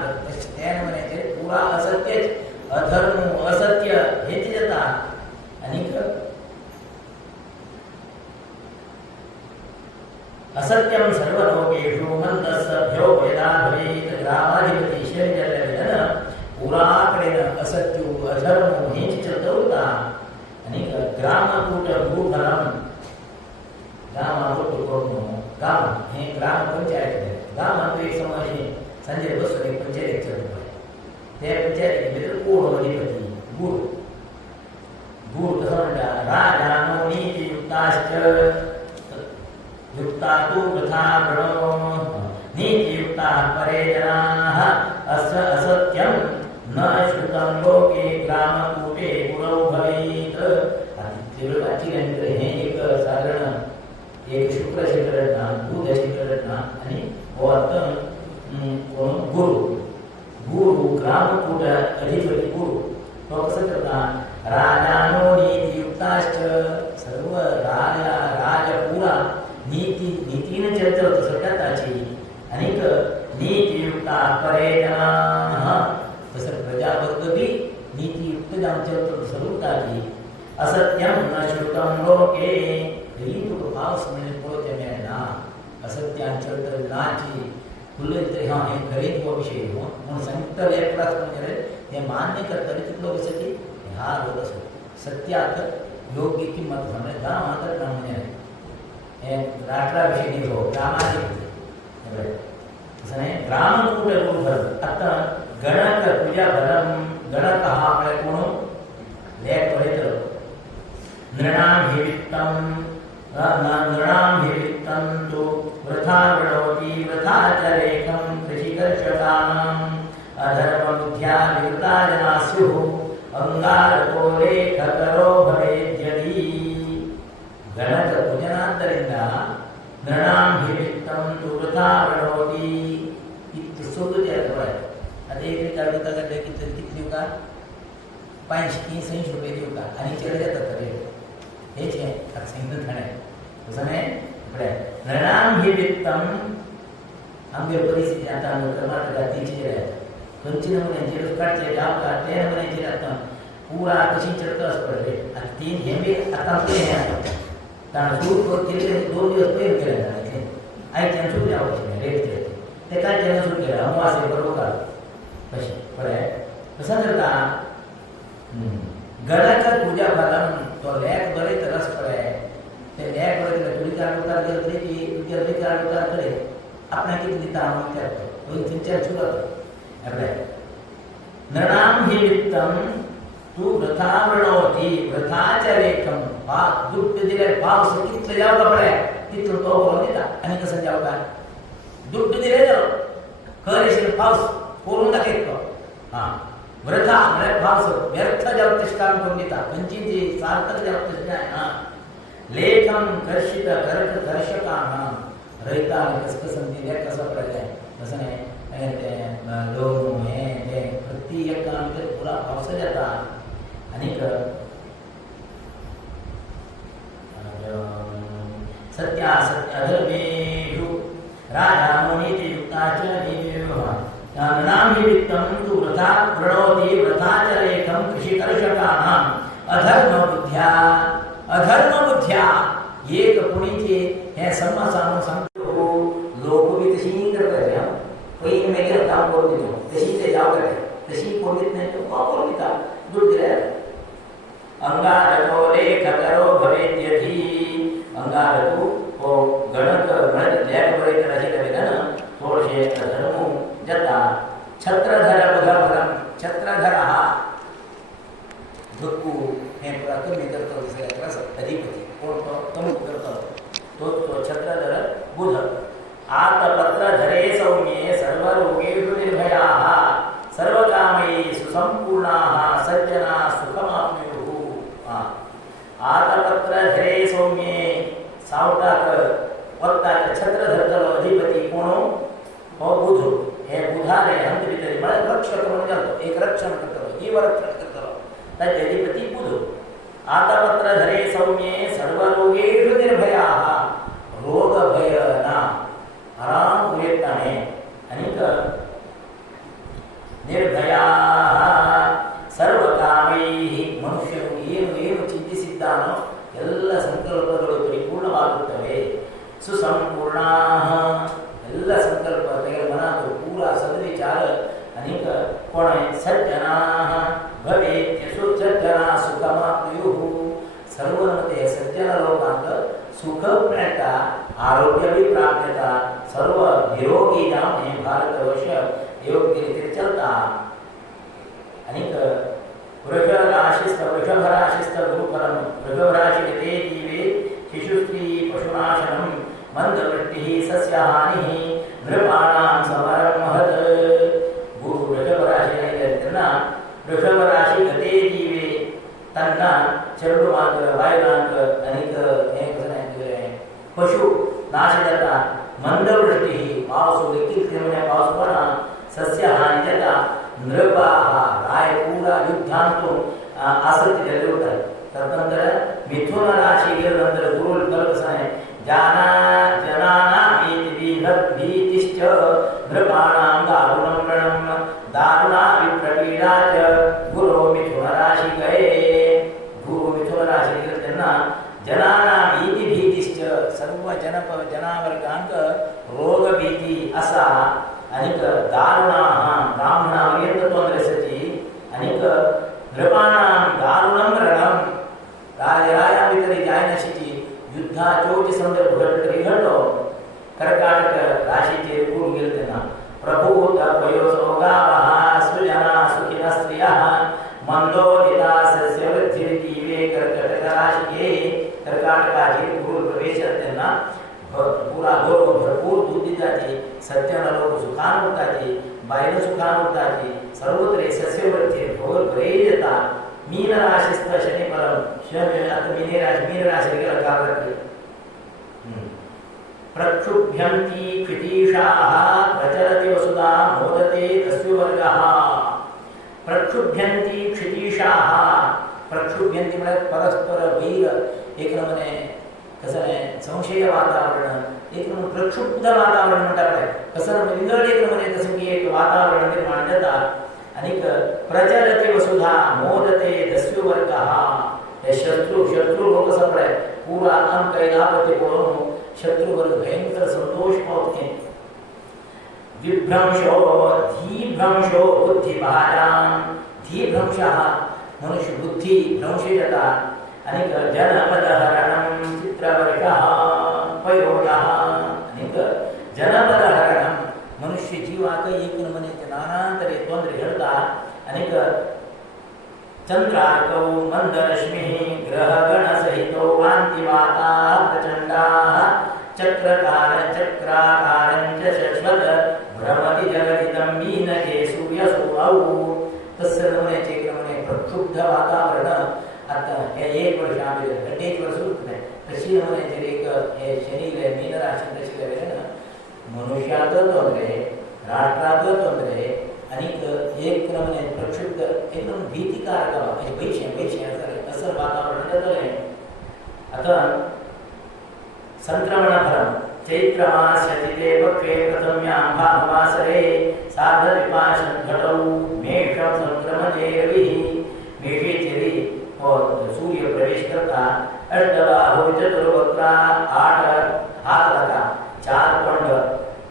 त्याने म्हणायचे पुरा असत्यच अधर्म असत्य हेच देतात आणि असत्यं सर्वलोकेषु मन्दस्सभ्यो यदा भवेत् ग्रामाधिपती शरीरलेलं पुराकडेनं असत्य अधर्म हेच चलता आणि ग्रामकूट भूफलम ग्रामकूट करून गाव हे ग्रामपंचायत गावात एक समाज संजय बसवणे पंचायत चलतो त्या पंचायतीमध्ये कोण अधिपती गुरु गुरु कसं म्हणता राजानो नीतियुक्ताश्च युक्ता तु तथा वृणो नीतियुक्ता परे जनाः असत्यं न श्रुतं लोके ग्रामकूटे गुरौ भवेत् आदित्यवाची नंतर हे एक साधारण एक शुक्र शिखरटना बुध शिखरटना आणि वर्तन कोण गुरु गुरु ग्रामकूट अधिपती गुरु तो कसं करता राजानो नीतियुक्ताश्च सर्व राजा राजपुरा नीतीने चर्चा होतं सत्याची आणि नीतियुक्ता परे जनाः तसं प्रजावर्ग बी नीतियुक्त जामचरित्र सर्वताची असत्यं न श्रुतं लोके ही तो भाव समजणे पोहोचते ना असत्यांचरित्र नाची फुल्ल हां हे खरेच हो विषय हो म्हणून सांगितलं एक क्लास म्हणजे हे मान्य करतले तितलो कसं हा लोक असो सत्यात योग्य किंमत म्हणजे गाव मात्र नामने हे राष्ट्राविषयी नाही हो ग्रामाधिक असं नाही ग्रामकूट रूप आता गणक पूजा फलम गणक हा आपल्या कोण लेख पढेल नृणाम हिवित्तम नृणाम हिवित्तम तो वृथा वृणोति वृथा चरेकं कृषिकर्षकानाम् अधर्मबुद्ध्या विवृता जना स्युः अंगारको लेखकरो भवेद्यदि गणक पूजनांतರಿಂದ नृणाम हिवित्तम तो वृथा वृणोति इति सोदुते अथवा अದೇ काढता का किती देऊ का 500 रुपये देऊ का आणि चढ जातात रे हेच आहे सांगितलं ठाणे तसं नाही आपल्या नृणाम हिवित्तम आमच्या परिस्थिती आता कर्नाटकात 300 आहेत 25 नमुन्यांचे काढचे जाव का ते नमुन्यांचे आता पूरा कशी चढत असते आणि 3 हेंबे आता ते हे कारण सूट को केले 2 दिवस पेर केले जाते आई त्यांचं सूट आवश्यक रेट ते काय त्यांना सूट केलं अमावास्ये बरोबर का कशी बरं कसं करता गणक पूजा फलम तो लेख बरे तरस पड़े ते लेख बरे तर तुरी का उतार करते की तुझे का उतार करे अपना किती ताम करतो तो चिंचन सुरत अरे नृणाम हि वित्तम तू वृथा वृणोति वृथा च लेखम पा दुःख दिले पाव सकित जाव कपडे तिथून तो बोलता आणि कसं जाव का दुःख दिले जाव करेशील पाऊस पोरून दाखवतो हां वृथा म्हणजे पाऊस व्यर्थ जलतिष्ठान कोणता पंचीची सार्थक जलतिष्ठान हां लेखम कर्षित कर्क कर्षकानां रैता कसं दिले कसं पडले तसं नाही ते लोक हे प्रति एक काम तर पुरा पाऊस जाता आणि सत्या सत्याधर्मेषु राजा मुनीति युक्ताच नृणाम हिवित्तम तु वृथा वृणोति वृथा च लेखं कृषिकर्षकानाम् अधर्म बुद्ध्या एक पुणीचे हे समसामो सांगतो लोक बी तशी करतात पहिले मेगे काम करून देतो तशी ते जाव करते तशी कोणीच नाही तो करून देतात दूर दिले अंगारको लेखकरो भवेद्यधि अंगारको हो गणक गणक लेख बरे करायचे का ना थोडे धर्म जता छत्रधर बघा छत्रधर हा धक्कू हे कमी करतो दुसऱ्या अधिपती कोण कमी करतो तो छत्रधर बुध आत पत्र धरे सौम्ये सर्व रोगेषु निर्भयाः सर्वकामैः सुसंपूर्णाः सज्जना सुखमाप्नुयुः आत पत्र धरे सौम्ये सावटाक वक्ता छत्रधर अधिपती कोण हो बुध हे बुधाने अंतरितरी मला रक्षक म्हणून जातो एक रक्षण करतो जीव रक्षण करतो त्याचे अधिपती बुध आता पत्र धरे सौम्ये सर्व रोगेषु निर्भयाः रोग भय ना आराम उरेताने अनेक निर्भयाः सर्व कामैः ಮನುಷ್ಯನು ಏನು ಚಿಂತಿಸಿದ್ದಾನೋ ಎಲ್ಲ ಸಂಕಲ್ಪಗಳು ಪರಿಪೂರ್ಣವಾಗುತ್ತವೆ ಸುಸಂಪೂರ್ಣಾಃ ಎಲ್ಲ ಸಂಕಲ್ಪ ಮನದು ಪೂರ ಸದ್ವಿಚಾರ ಅನೇಕ कोण सज्जनाः भवेत् सज्जना सुखमाप्नुयुः सर्वमते सज्जन लोकांक सुख प्राप्ता आरोग्य भी प्राप्यता सर्व निरोगी नाम हे भारतवर्ष योग्य रीतीने चलता अनेक वृषभ राशिस्थ गुरुफलम वृषभ राशि गते जीवे शिशुस्त्री पशुनाशनम मंदवृष्टिः सस्यहानिः नृपाणां समरं महत् गुरु वृषभ राशि त्यांना वृषभ राशि गते जीवे त्यांना चरडुमार्ग वायुमार्ग अनेक हे कसं पशु नाश जाता मंदवृष्टिः पाऊस देखील म्हणजे पाऊस पडा सस्यहानी जाता नृपाः राय पूरा युद्धांतून आसक्ती झाली होतात तदनंतर मिथुन राशी गेल्यानंतर गुरु फल कसं आहे जनाना भीतिश्च नृपाणां दारुणं व्रणं दारुणा विप्रपीडा च गुरु मिथुन राशी गए गुरु मिथुन राशी गेले त्यांना जनाना भीतिश्च सर्व जनावर्गांक रोग भीती असा अनेक दारुणाः ब्राह्मणापर्यंत तोंदरे सती अनेक नृपाणां दारुणं रणं राजराजाभितरी जायनशीची युद्धाचोची संदर्भ घडतरी घडलो कर्काटक राशीचे पूर गेले त्यांना प्रभूत पयोसो गावः सुजना सुखिनः स्त्रियः मंदोदिता सस्यवृद्धिर्जीवे कर्कटक राशिये कर्काटकाची पूर प्रवेशात त्यांना पुरा दोर भरपूर दूध दिताची सत्याना लोक सुखान होताची बायन सुखान होताची सर्वत्र सस्यवृद्धी भोर भरे येता मीन राशीस्थ शनी परम शनी आता मीन राशी गेला काल प्रक्षुभ्यन्ति क्षितीशाः प्रचरति वसुधा मोदते तस्य वर्गः प्रक्षुभ्यन्ति क्षितीशाः प्रक्षुभ्यन्ति म्हणजे परस्पर वैर एक नमने कसं आहे संशय वातावरण एक नमून प्रक्षुब्ध वातावरण म्हणतात कसं विंगड एक नमने तसं की एक वातावरण निर्माण जातात आणि प्रचरति वसुधा मोदते तस्य वर्गः हे शत्रु लोक सगळे पूरा अंत कैलापती पडून शत्रु वर्ग भयंकर संतोष पावते विभ्रंशो धीभ्रंशो बुद्धिभारां धीभ्रंशः मनुष्य बुद्धी भ्रंशी जाता आणि जनपदहरणं चित्रवर्गः पयोगः आणि जनपदहरणं मनुष्य जीवाक एक नमने नानांतरे तोंदरे घडता आणि चंद्रार्कौ मंदरश्मिः ग्रहगणसहितो वान्तिवाता प्रचंडाः चक्राकारञ्च शश्वत भ्रमति जगदिदं मीनके सूर्यसूरौ तस्य नमनेचे क्रमणे प्रक्षुब्ध वातावरण आता हे एक वर्ष आम्ही एक वर्ष होत नाही तशी नमनेचे एक हे शनीले मीन राशी तशी करे ना मनुष्यात तोंदरे राष्ट्रात तोंदरे आणि एक नमने प्रक्षुब्ध एकदम भीतिकारक म्हणजे पैसे असं वातावरण जातले आता संक्रमण फलम चैत्रमास्यतिते पक्षे प्रथम्यां भानुवासरे सार्धद्विपाशं घटौ मेषं संक्रमणे रविः मेषेचरी और सूर्य प्रवेश करता अष्टबाहु चतुर्वक्रा आठ हात लगा चार तोंड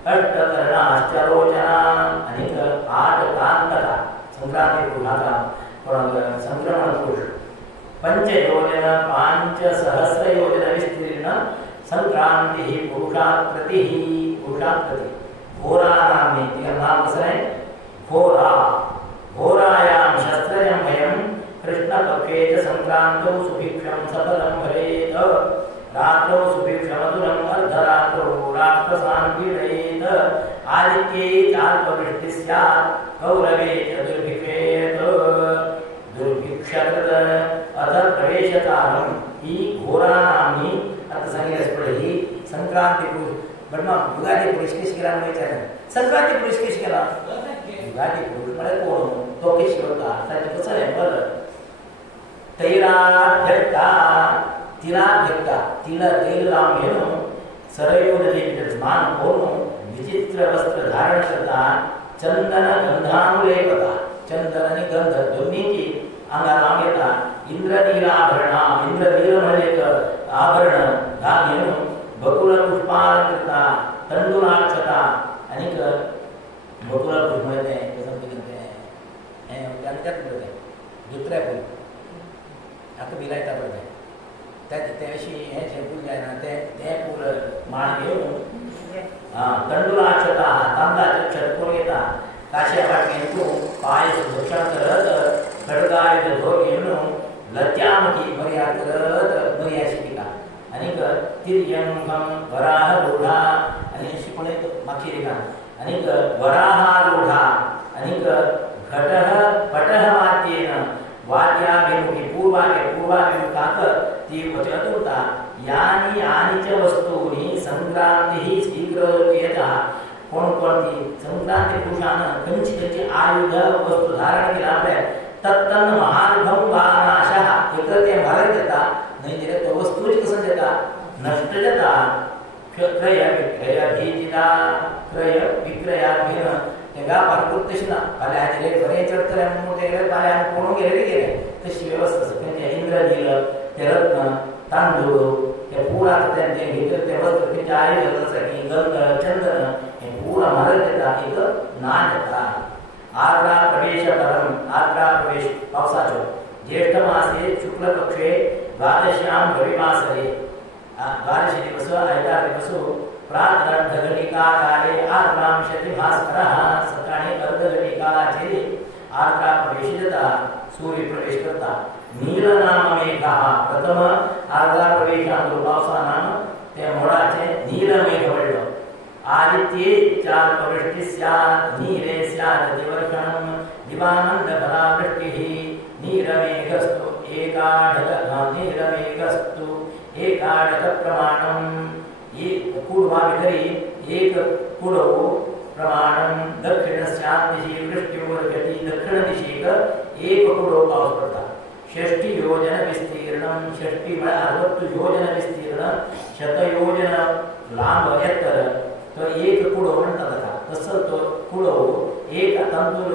अष्टकर्णाश्चरोचना आणि आठ कांतका संक्रांती पुरुषाचा संक्रमण पुरुष पंचयोजन पांच सहस्र योजन विस्तीर्ण संक्रांति पुरुषाकृति घोरा नाम तिला नाम कसं आहे घोरायां शस्त्रजं भयं कृष्णपक्षे च संक्रांतौ सुभिक्षं सफलं भवेत् रात्रौ सुभिक्षमधुरम् अर्धरात्रौ राक्षसान् पीडयेत् आदित्ये चाल्पवृष्टिः स्यात् कौरवे च दुर्भिक्षकृत अथ प्रवेशकालं ही घोरानामी आता सांगितलं पडे ही संक्रांती पुरुष बट मग युगादी पुरुष केश केला माहिती आहे संक्रांती पुरुष केश केला युगादी पुरुष म्हणजे कोण तो केश होता त्याचं कसं आहे बरं तैरा भेटता तिला तैल लावून घेऊन सरयोग नदीचे स्नान करून विचित्र वस्त्र धारण करता चंदन गंधानुलेपता चंदन आणि गंध दोन्हीची अंगाला घेता इंद्रनील म्हणजे आभरण घेऊन बकुल पुष्पालंकृता तंडुलाक्षता आणि बकुल पुष्प म्हणजे कसं त्यांच्यात दुसऱ्या फुल आता बिलायता पडते त्याविषयी हे जे फूल आहे ना ते फूल माळ घेऊन तंडुलाक्षता तांदळाचे छटकोर घेता काश्या पाटकेंतून पाय सुरक्षण करत खडगायुध धोर घेऊन लत्यामुखी मर्या करत मर्या शिकिका आणि तिर्यंगम वराहरूढा आणि शिकवणे मागची रेखा आणि वराहरूढा आणि घटः पटः वाद्येन वाद्याभिमुखी पूर्वाभिमुखाक ती वचत होता यानी च वस्तूनी संक्रांती स्वीकृत्यतः कोणकोणती संक्रांती पुरुषानं कंची आयुध वस्तू धारण केला आपल्या तत्तन महार्घम वानाशः एकते भारत देता नाही दिले तो वस्तूच कसं देता नष्ट देता क्रय विक्रय भीजिता क्रय विक्रयाभिन ते व्यापार कृत्यशना पाल्या दिले बरे चढतले मोठे पाल्या कोण गेले तशी व्यवस्था म्हणजे इंद्र दिलं ते रत्न तांदूळ ते पुरात त्यांचे घेतले ते वस्त्र त्यांच्या आयुधासाठी गंध चंदन हे थोडा मारत येता एक नाद येता आर्द्रा प्रवेश परम आर्द्रा प्रवेश पावसाचो ज्येष्ठ मासे शुक्ल पक्षे द्वादश्याम रविवासरे द्वादशी दिवस आयतार दिवस प्रातर्धघटिका काले आर्द्रां शती भास्करः सकाळी अर्धघटिकाचे आर्द्रा प्रवेश जाता सूर्य प्रवेश करता नील नाम मेघः प्रथम आर्द्रा प्रवेश पावसा नाम ते मोडाचे नील मेघ पडलो आदित्ये चार प्रवृष्टि स्यात् नीरे स्यात् दिवर्षणं दिवानंद फलावृष्टिः नीरमेघस्तु एकाढक प्रमाणं ये कूडवाविधरी एक कूडो प्रमाणं दक्षिणस्यात् दिशि वृष्टिर्वर्षति दक्षिण दिशेक एक कूडो पाऊस पडता 60 योजन विस्तीर्णं 60 60 योजन विस्तीर्ण 100 योजन लांब एत्तर तो एक कुडो म्हणतात तसं तो कुडो एक तंतुल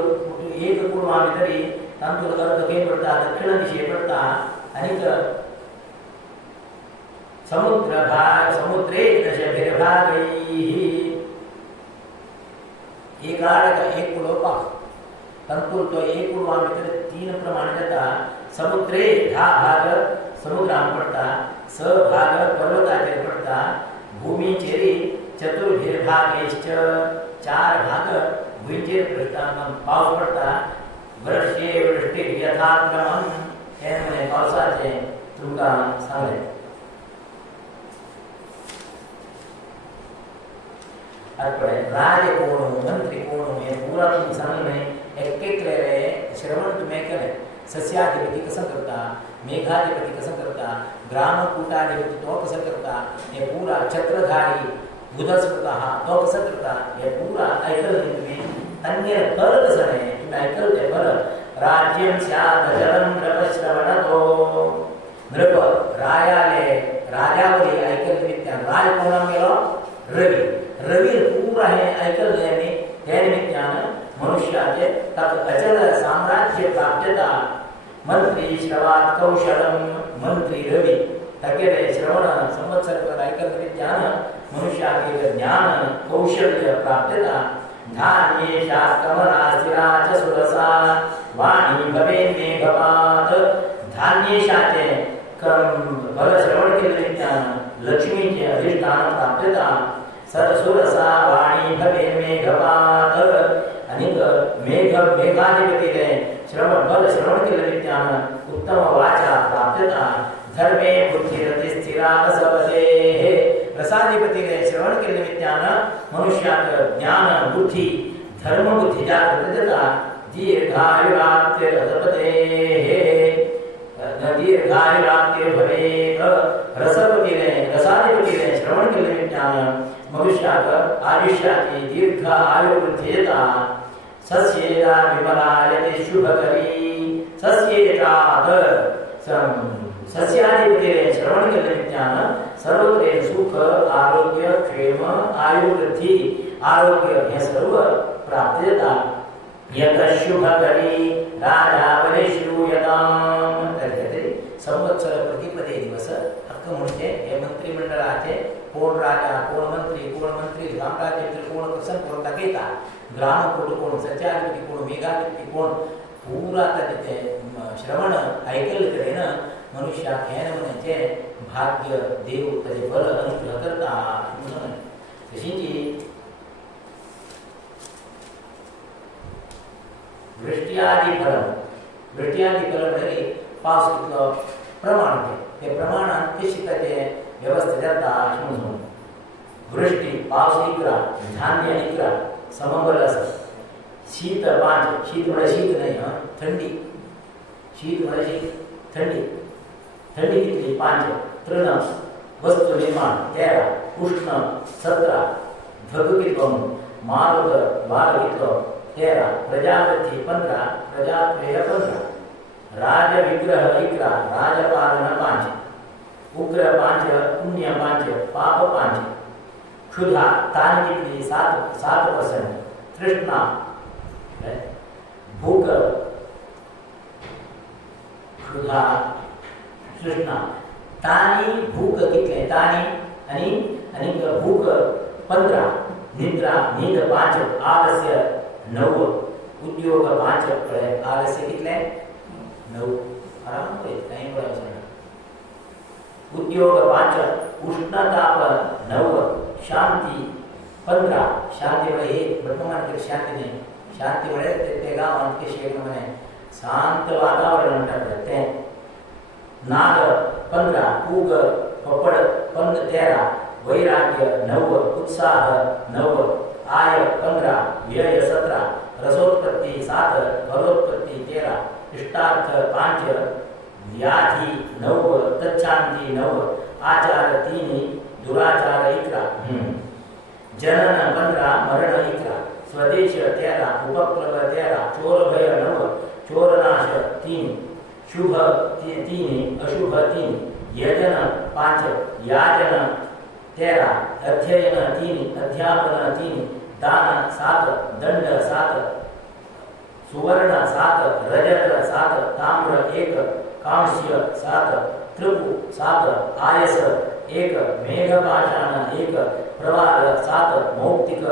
एक कुडवाभितरी तंतुल अर्धके पडता दक्षिण दिशे पडता आणि समुद्रे दशभिर्भागैः एकाडक एक कुडो पास तंतुल तो एक कुडवाभितरी 3 प्रमाण जाता समुद्रे 10 भाग समुद्राम पडता 6 भाग पर्वताचेर पडता भूमीचेरी चतुर्भिर्भागैश्च 4 भाग भुईचेर पडटा पावस पडता वर्षे वृष्टी यथाक्रमं हे म्हणे पावसाचे तुमकां सांगले अतपडे राज कोण मंत्री कोण हे पूरा तुमकां सांगले एक रे श्रवण तुम्ही केले सस्याधिपती कसं करता मेघाधिपती कसं करता ग्रामकूटाधिपती तो कसं करता हे पूरा छत्रधारी बुधस्पृतः तो कसं करता हे पूरा ऐकलं तुम्ही तन्ने फल कसं नाही तुम्ही ऐकलं ते फल राज्यं स्यात् जलं नृपश्रवणतो नृप रायाले राजावरी ऐकलं तुम्ही त्या राज कोणाम गेलो रवी पूरा हे ऐकलं यांनी त्या निमित्तानं मनुष्याचे तत् अचल साम्राज्य प्राप्यता मंत्री श्रवात कौशलम मंत्री रवी तकेरे श्रवण संवत्सर ऐकलं ज्ञान मनुष्याचे ज्ञान कौशल्य प्राप्यता धान्येशा कमलासिराच सुरसा वाणी भवे मेघपात धान्येशाचे फल श्रवण केले ज्ञान लक्ष्मीचे अधिष्ठान प्राप्यता सरसुरसा वाणी भवे मेघपात आणि मेघाधिपतीने फल श्रवण केले ज्ञान उत्तम वाचा प्राप्यता धर्मे बुद्धिरती स्थिरा रसवते रसाधिपतीने श्रवण केले ज्ञान मनुष्यात ज्ञान बुद्धी धर्म बुद्धी जागृतता दीर्घायुराप्त्य दीर्घायुराप्त्य भवेत् रसाधिपतीने श्रवण केले ज्ञान मनुष्यात आयुष्याची दीर्घ आयुर्वृद्धीयता सस्येता विमलायते शुभकरी सस्येतात सस्याधिपतीने श्रवण केले ज्ञान सर्वत्र सुख आरोग्य क्षेम आयुर्वृद्धी आरोग्य हे सर्व प्राप्यता यत शुभकरी राजावने श्रूयताम तर्हि संवत्सर प्रतिपदे दिवस हक्क म्हणजे हे मंत्रिमंडळाचे कोण राजा कोण मंत्री साम्राज्य कोण कसं करून टाकेता ग्रामकूट कोण सच्चाधिपती कोण मेघाधिपती कोण पूरा तिथे श्रवण ऐकलं कडेन मनुष्याक हें म्हणजे भाग्य देव त्याचे फल अनुग्रह करता म्हणून तशीची वृष्ट्यादी फल तरी पावस कितलो प्रमाण ते प्रमाणात कशी ते व्यवस्थित जाता अशें म्हणून वृष्टी पावस इकरा धान्य इकरा समबल आसा शीत पांच शीत म्हणजे शीत नाही थंडी शीत म्हणजे थंडी कितली 5 तृण वस्तु निर्माण 13 उष्ण 17 धग कितलो मार्ग 12 कितलो 13 प्रजापती 15 प्रजात्रेय 15 राज विग्रह 11 राजपालन 5 उग्र 5 पुण्य 5 पाप 5 क्षुधा तान कितली 7% तृष्णा भूक क्षुधा तृष्णा तानी भूक कितले तानी आणि भूक 15 निद्रा नींद 5 आलस्य 9 उद्योग 5 आलस्य कितले 9 आराम होईल काही बोलायचं उद्योग 5 उष्णताप 9 शांती 15 शांती बळे वर्तमान के शांती नाही शांती बळे ते गावात के शेख म्हणे शांत वातावरण म्हणतात ते नाग 15 उग पपड 13 वैराग्य 9 उत्साह 9 आय 15 व्यय 17 रसोत्पत्ती 7 फलोत्पत्ती 13 इष्टार्थ 5 व्याधि 9 तच्छांती 9 आचार 3 दुराचार 11 जनन 15 मरण 11 स्वदेश 13 उपप्लव 13 चोर भय 9 चोरनाश 3 शुभ 3 अशुभ 3 यजन 5 याजन 13 अध्ययन 3 अध्यापन 3 दान 7 दंड 7 सुवर्ण 7 रजत 7 ताम्र 1 कांस्य 7 त्रिपु 7 आयस 1 मेघपाषाण 1 प्रवाल 7 मौक्तिक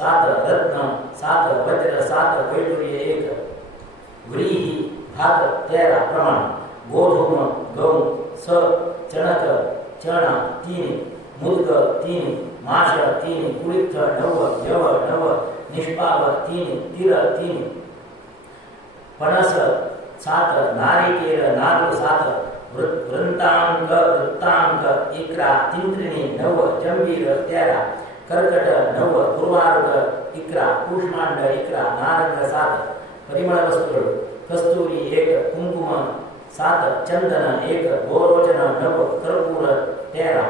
7 रत्न 7 वज्र 7 वैडूर्य 1 व्रीहि भात 13 प्रमाण गोधूम गहू स चणक चणा 3 मुद्ग 3 माश 3 कुळिथ 9 यव 9 निष्पाव 3 तीर 3 पणस 7 नारिकेल नारळ 7 वृत्तांक 11 तिंत्रिणी 9 जंबीर 13 कर्कट 9 पूर्वार्ध 11 कुष्मांड 11 नारंग 7 परिमळ वस्तुಗಳು कस्तूरी 1 कुंकुम 7 चंदन 1 गोरोचन 9 कर्पूर 13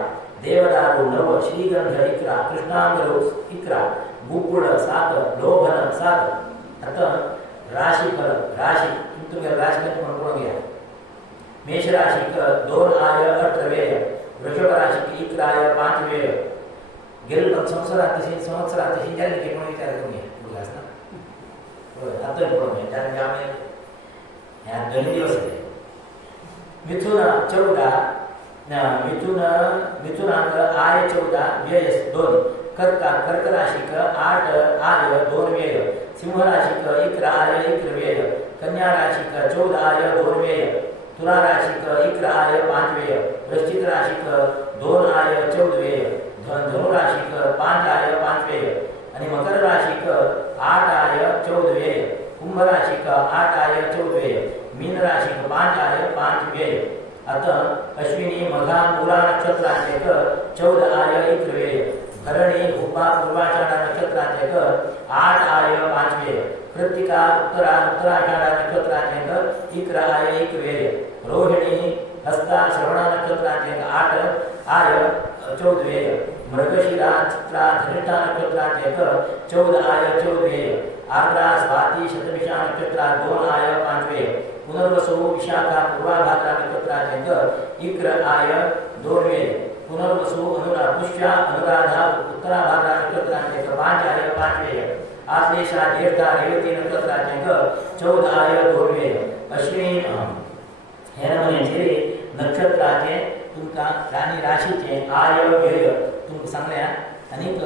देवदारू 9 श्रीगंध 11 कृष्णांगरू 11 गुकुळ 7 लोभन 7 आता राशीफल राशी तुम्ही राशीफल म्हणून घ्या मेष राशि का 2 आय 8 व्यय वृषभ राशि की 1 आय 5 व्यय गेल संवत्सरात जाने के पण विचार करून घ्या पुढलाच ना होय आता पण घ्या कारण आम्ही या 2 दिवस आहे मिथुन 14 मिथुनांक आय 14 व्यय 2 कर्क राशि का 8 आय 2 व्यय सिंह राशि का 1 आय 1 व्यय कन्या राशि का 14 आय 2 व्यय तुला राशि का 1 आय 5 व्यय वृश्चिक राशि का 2 आय 14 व्यय धनु राशि का 5 आय 5 व्यय आणि मकर राशि का 8 आय 14 व्यय कुंभ राशि का 8 आय 14 व्यय मीन राशि का 5 आय 5 व्यय आता अश्विनी मघा मूला नक्षत्राचे 14 आय 1 व्यय भरणी उभा पूर्वाषाढा नक्षत्राचे 8 आय 5 व्यय कृत्तिका उत्तराषाढा नक्षत्राचे 1 आय 1 व्यय रोहिणी हस्ता श्रवणा नक्षत्राचे 8 आय 14 व्यय मृगशिरा चित्रा धनिष्ठा नक्षत्राचे 14 आय 14 व्यय आर्द्रा स्वाती शतभिषा नक्षत्रा 2 आय 5 व्यय पुनर्वसु विशाखा पूर्वाभाद्रा नक्षत्राचे 1 आय 2 व्यय पुनर्वसु पुष्या अनुराधा उत्तराभाद्रा नक्षत्राचे 5 आय 5 व्यय आश्लेषा ज्येष्ठा रेवती नक्षत्राचे 14 आय 2 व्यय अश्विनी हेरमने नक्षत्राचे तुमका राणी राशीचे आय व्यय तुमका सांगल्या अनेक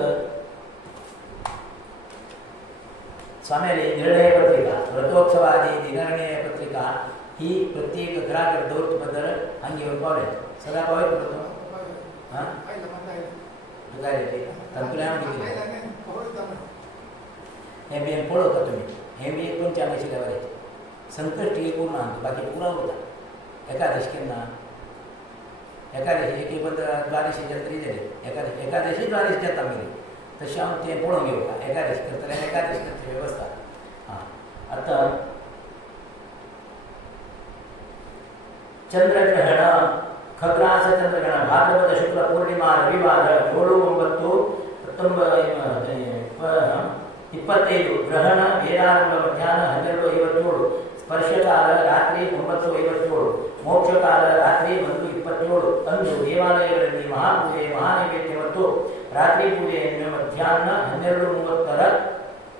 स्वामीले निर्णय पत्रिका व्रतोत्सवादी दिननिर्णय पत्रिका ही प्रत्येक ग्राहक दौर्तबद्दल अंगी पावले सगळा पावले पडतो हां काय रे तंत्रज्ञान किती हे बी पळो का तुम्ही हे बी पण चांगली शिकायचे संकष्टी एक पूर्ण आणतो बाकी पुरा होता एकादशी केन्ना एकादशी एक बंद द्वादशी जंत्री झाली एकादशी द्वादशी जाता गेली तशी हांव तें पळोवंक घेवका एकादशी करतले एकादशी करतली वेवस्था हां आतां चंद्रग्रहण खग्रास चंद्रग्रहण भाद्रपद शुक्ल पूर्णिमा रविवार 7 9 25 ಗ್ರಹಣ ವೇದಾರಂಭ ಮಧ್ಯಾಹ್ನ 12:57 ಸ್ಪರ್ಶಕಾಲ ರಾತ್ರಿ 9:57 ಮೋಕ್ಷಕಾಲ ರಾತ್ರಿ 1:27 ಅಂದು ದೇವಾಲಯಗಳಲ್ಲಿ ಮಹಾಪೂಜೆ ಮಹಾನೈವೇದ್ಯ ಮತ್ತು ರಾತ್ರಿ ಪೂಜೆಯನ್ನು ಮಧ್ಯಾಹ್ನ 12:30ರ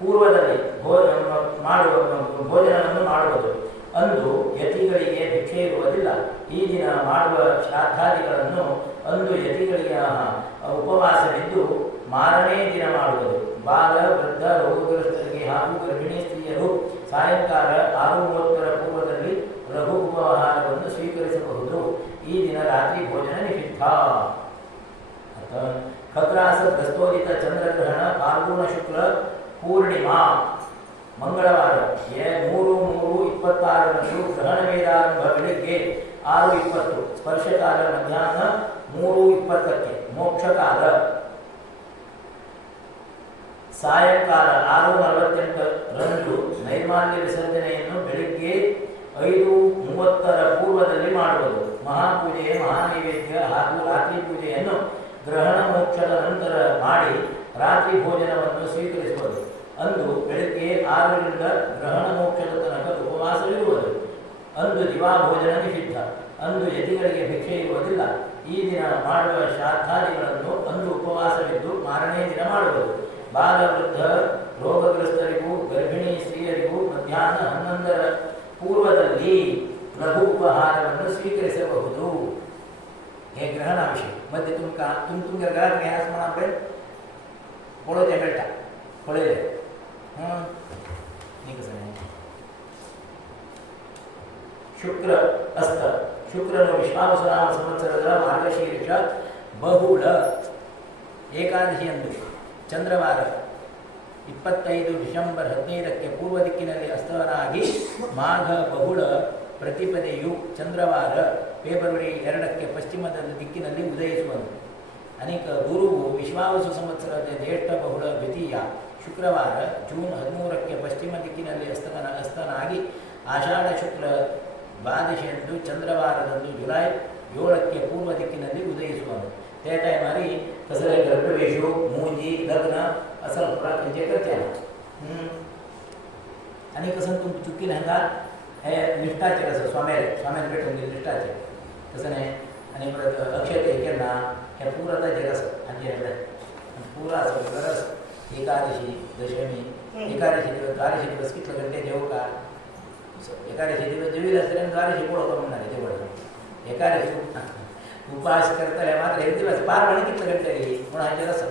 ಪೂರ್ವದಲ್ಲಿ ಭೋಜನವನ್ನು ಮಾಡುವುದು ಅಂದು ಯತಿಗಳಿಗೆ ಭಿಕ್ಷೆ ಇರುವುದಿಲ್ಲ ಈ ದಿನ ಮಾಡುವ ಶ್ರಾದ್ದಾದಿಗಳನ್ನು ಅಂದು ಯತಿಗಳಿಗೆ ಉಪವಾಸವಿದ್ದು ಮಾರನೇ ದಿನ ಮಾಡುವುದು. ಬಾಲ ವೃದ್ಧ ರೋಗಗ್ರಸ್ತರಿಗೆ ಹಾಗೂ ಗರ್ಭಿಣಿ ಸ್ತ್ರೀಯರು ಸಾಯಂಕಾಲ 6:30 ಪೂರ್ವದಲ್ಲಿ ಲಘು ಉಪಹಾರವನ್ನು ಸ್ವೀಕರಿಸಬಹುದು. ಈ ದಿನ ರಾತ್ರಿ ಭೋಜನ ನಿಷಿದ್ಧ. ಖಗ್ರಾಸ ಪ್ರಸ್ತೋದಿತ ಚಂದ್ರಗ್ರಹಣ ಫಾಲ್ಗುಣ ಶುಕ್ಲ ಪೂರ್ಣಿಮಾ ಮಂಗಳವಾರ 3/3/26ರಂದು ಗ್ರಹಣ ವೇದಾರಂಭ ಬೆಳಿಗ್ಗೆ 6:20, ಸ್ಪರ್ಶಕಾಲ ಮಧ್ಯಾಹ್ನ 3:20ಕ್ಕೆ, ಮೋಕ್ಷಕಾಲ ಸಾಯಂಕಾಲ 6:48ರಂದು ನೈರ್ಮಾಲ್ಯ ವಿಸರ್ಜನೆಯನ್ನು ಬೆಳಿಗ್ಗೆ 5:30ರ ಪೂರ್ವದಲ್ಲಿ ಮಾಡುವುದು. ಮಹಾಪೂಜೆ ಮಹಾನೈವೇದ್ಯ ಹಾಗೂ ರಾತ್ರಿ ಪೂಜೆಯನ್ನು ಗ್ರಹಣ ಮೋಕ್ಷದ ನಂತರ ಮಾಡಿ ರಾತ್ರಿ ಭೋಜನವನ್ನು ಸ್ವೀಕರಿಸುವುದು. ಅಂದು ಬೆಳಿಗ್ಗೆ 6ರಿಂದ ಗ್ರಹಣ ಮೋಕ್ಷದ ತನಕ ಉಪವಾಸವಿರುವುದು. ಅಂದು ದಿವಾಭೋಜನ ನಿಷಿದ್ಧ. ಅಂದು ಯತಿಗಳಿಗೆ ಭಿಕ್ಷೆ ಇರುವುದಿಲ್ಲ. ಈ ದಿನ ಮಾಡುವ ಶ್ರಾದ್ದಾದಿಗಳನ್ನು ಅಂದು ಉಪವಾಸವಿದ್ದು ಮಾರನೇ ದಿನ ಮಾಡುವುದು. ಬಾಲ ವೃದ್ಧ ರೋಗಗ್ರಸ್ತರಿಗೂ ಗರ್ಭಿಣಿ ಸ್ತ್ರೀಯರಿಗೂ ಮಧ್ಯಾಹ್ನ 11ರ ಪೂರ್ವದಲ್ಲಿ ಲಘು ಉಪಹಾರವನ್ನು ಸ್ವೀಕರಿಸಬಹುದು. हे ग्रहण विषय मध्ये तुमच्या घरात गॅस म्हणा आपण पोळोच्या बेटा पोळेले ಶುಕ್ರ ಅಸ್ತ ಶುಕ್ರನು ವಿಶ್ವಾವಸುನಾಮ ಸಂವತ್ಸರದ ಮಾರ್ಗಶೀರ್ಷ ಬಹುಳ ಏಕಾದಶಿಯಂದು ಚಂದ್ರವಾರ 25 ಡಿಸೆಂಬರ್ 15ಕ್ಕೆ ಪೂರ್ವ ದಿಕ್ಕಿನಲ್ಲಿ ಅಸ್ತವನಾಗಿ ಮಾಘ ಬಹುಳ ಪ್ರತಿಪದೆಯು ಚಂದ್ರವಾರ ಫೆಬ್ರವರಿ 2ಕ್ಕೆ ಪಶ್ಚಿಮದ ದಿಕ್ಕಿನಲ್ಲಿ ಉದಯಿಸುವನು. ಅನೇಕ ಗುರುವು ವಿಶ್ವಾವಸು ಸಂವತ್ಸರದ ಜ್ಯೇಷ್ಠ ಬಹುಳ ದ್ವಿತೀಯ ಶುಕ್ರವಾರ ಜೂನ್ 13ಕ್ಕೆ ಪಶ್ಚಿಮ ದಿಕ್ಕಿನಲ್ಲಿ ಅಸ್ತನಾಗಿ ಆಷಾಢ ಶುಕ್ಲ ದ್ವಾದಶಿಯಂದು ಚಂದ್ರವಾರದಂದು ಜುಲೈ 7ಕ್ಕೆ ಪೂರ್ವ ದಿಕ್ಕಿನಲ್ಲಿ ಉದಯಿಸುವನು. त्या टायमारी कसं गृहप्रवेशो मुंजी लग्न असं जे करते आणि कसं तुमची चुकी नाही हे निष्ठाचे कसं स्वाम्याला भेटून गेले निष्ठाचे तसं नाही. आणि परत अक्षय केना ह्या पुराचा जे कसं आणि पुरा असं गरज एकादशी दशमी एकादशी दिवस द्वादशी दिवस कितलं घंटे जेवू का एकादशी दिवस जेवील असले द्वादशी बोलवतो म्हणणार आहे जेवढं एकादशी उपास करता मात्र हे दिवस पार म्हणे कितलं घंटे म्हणून जरासं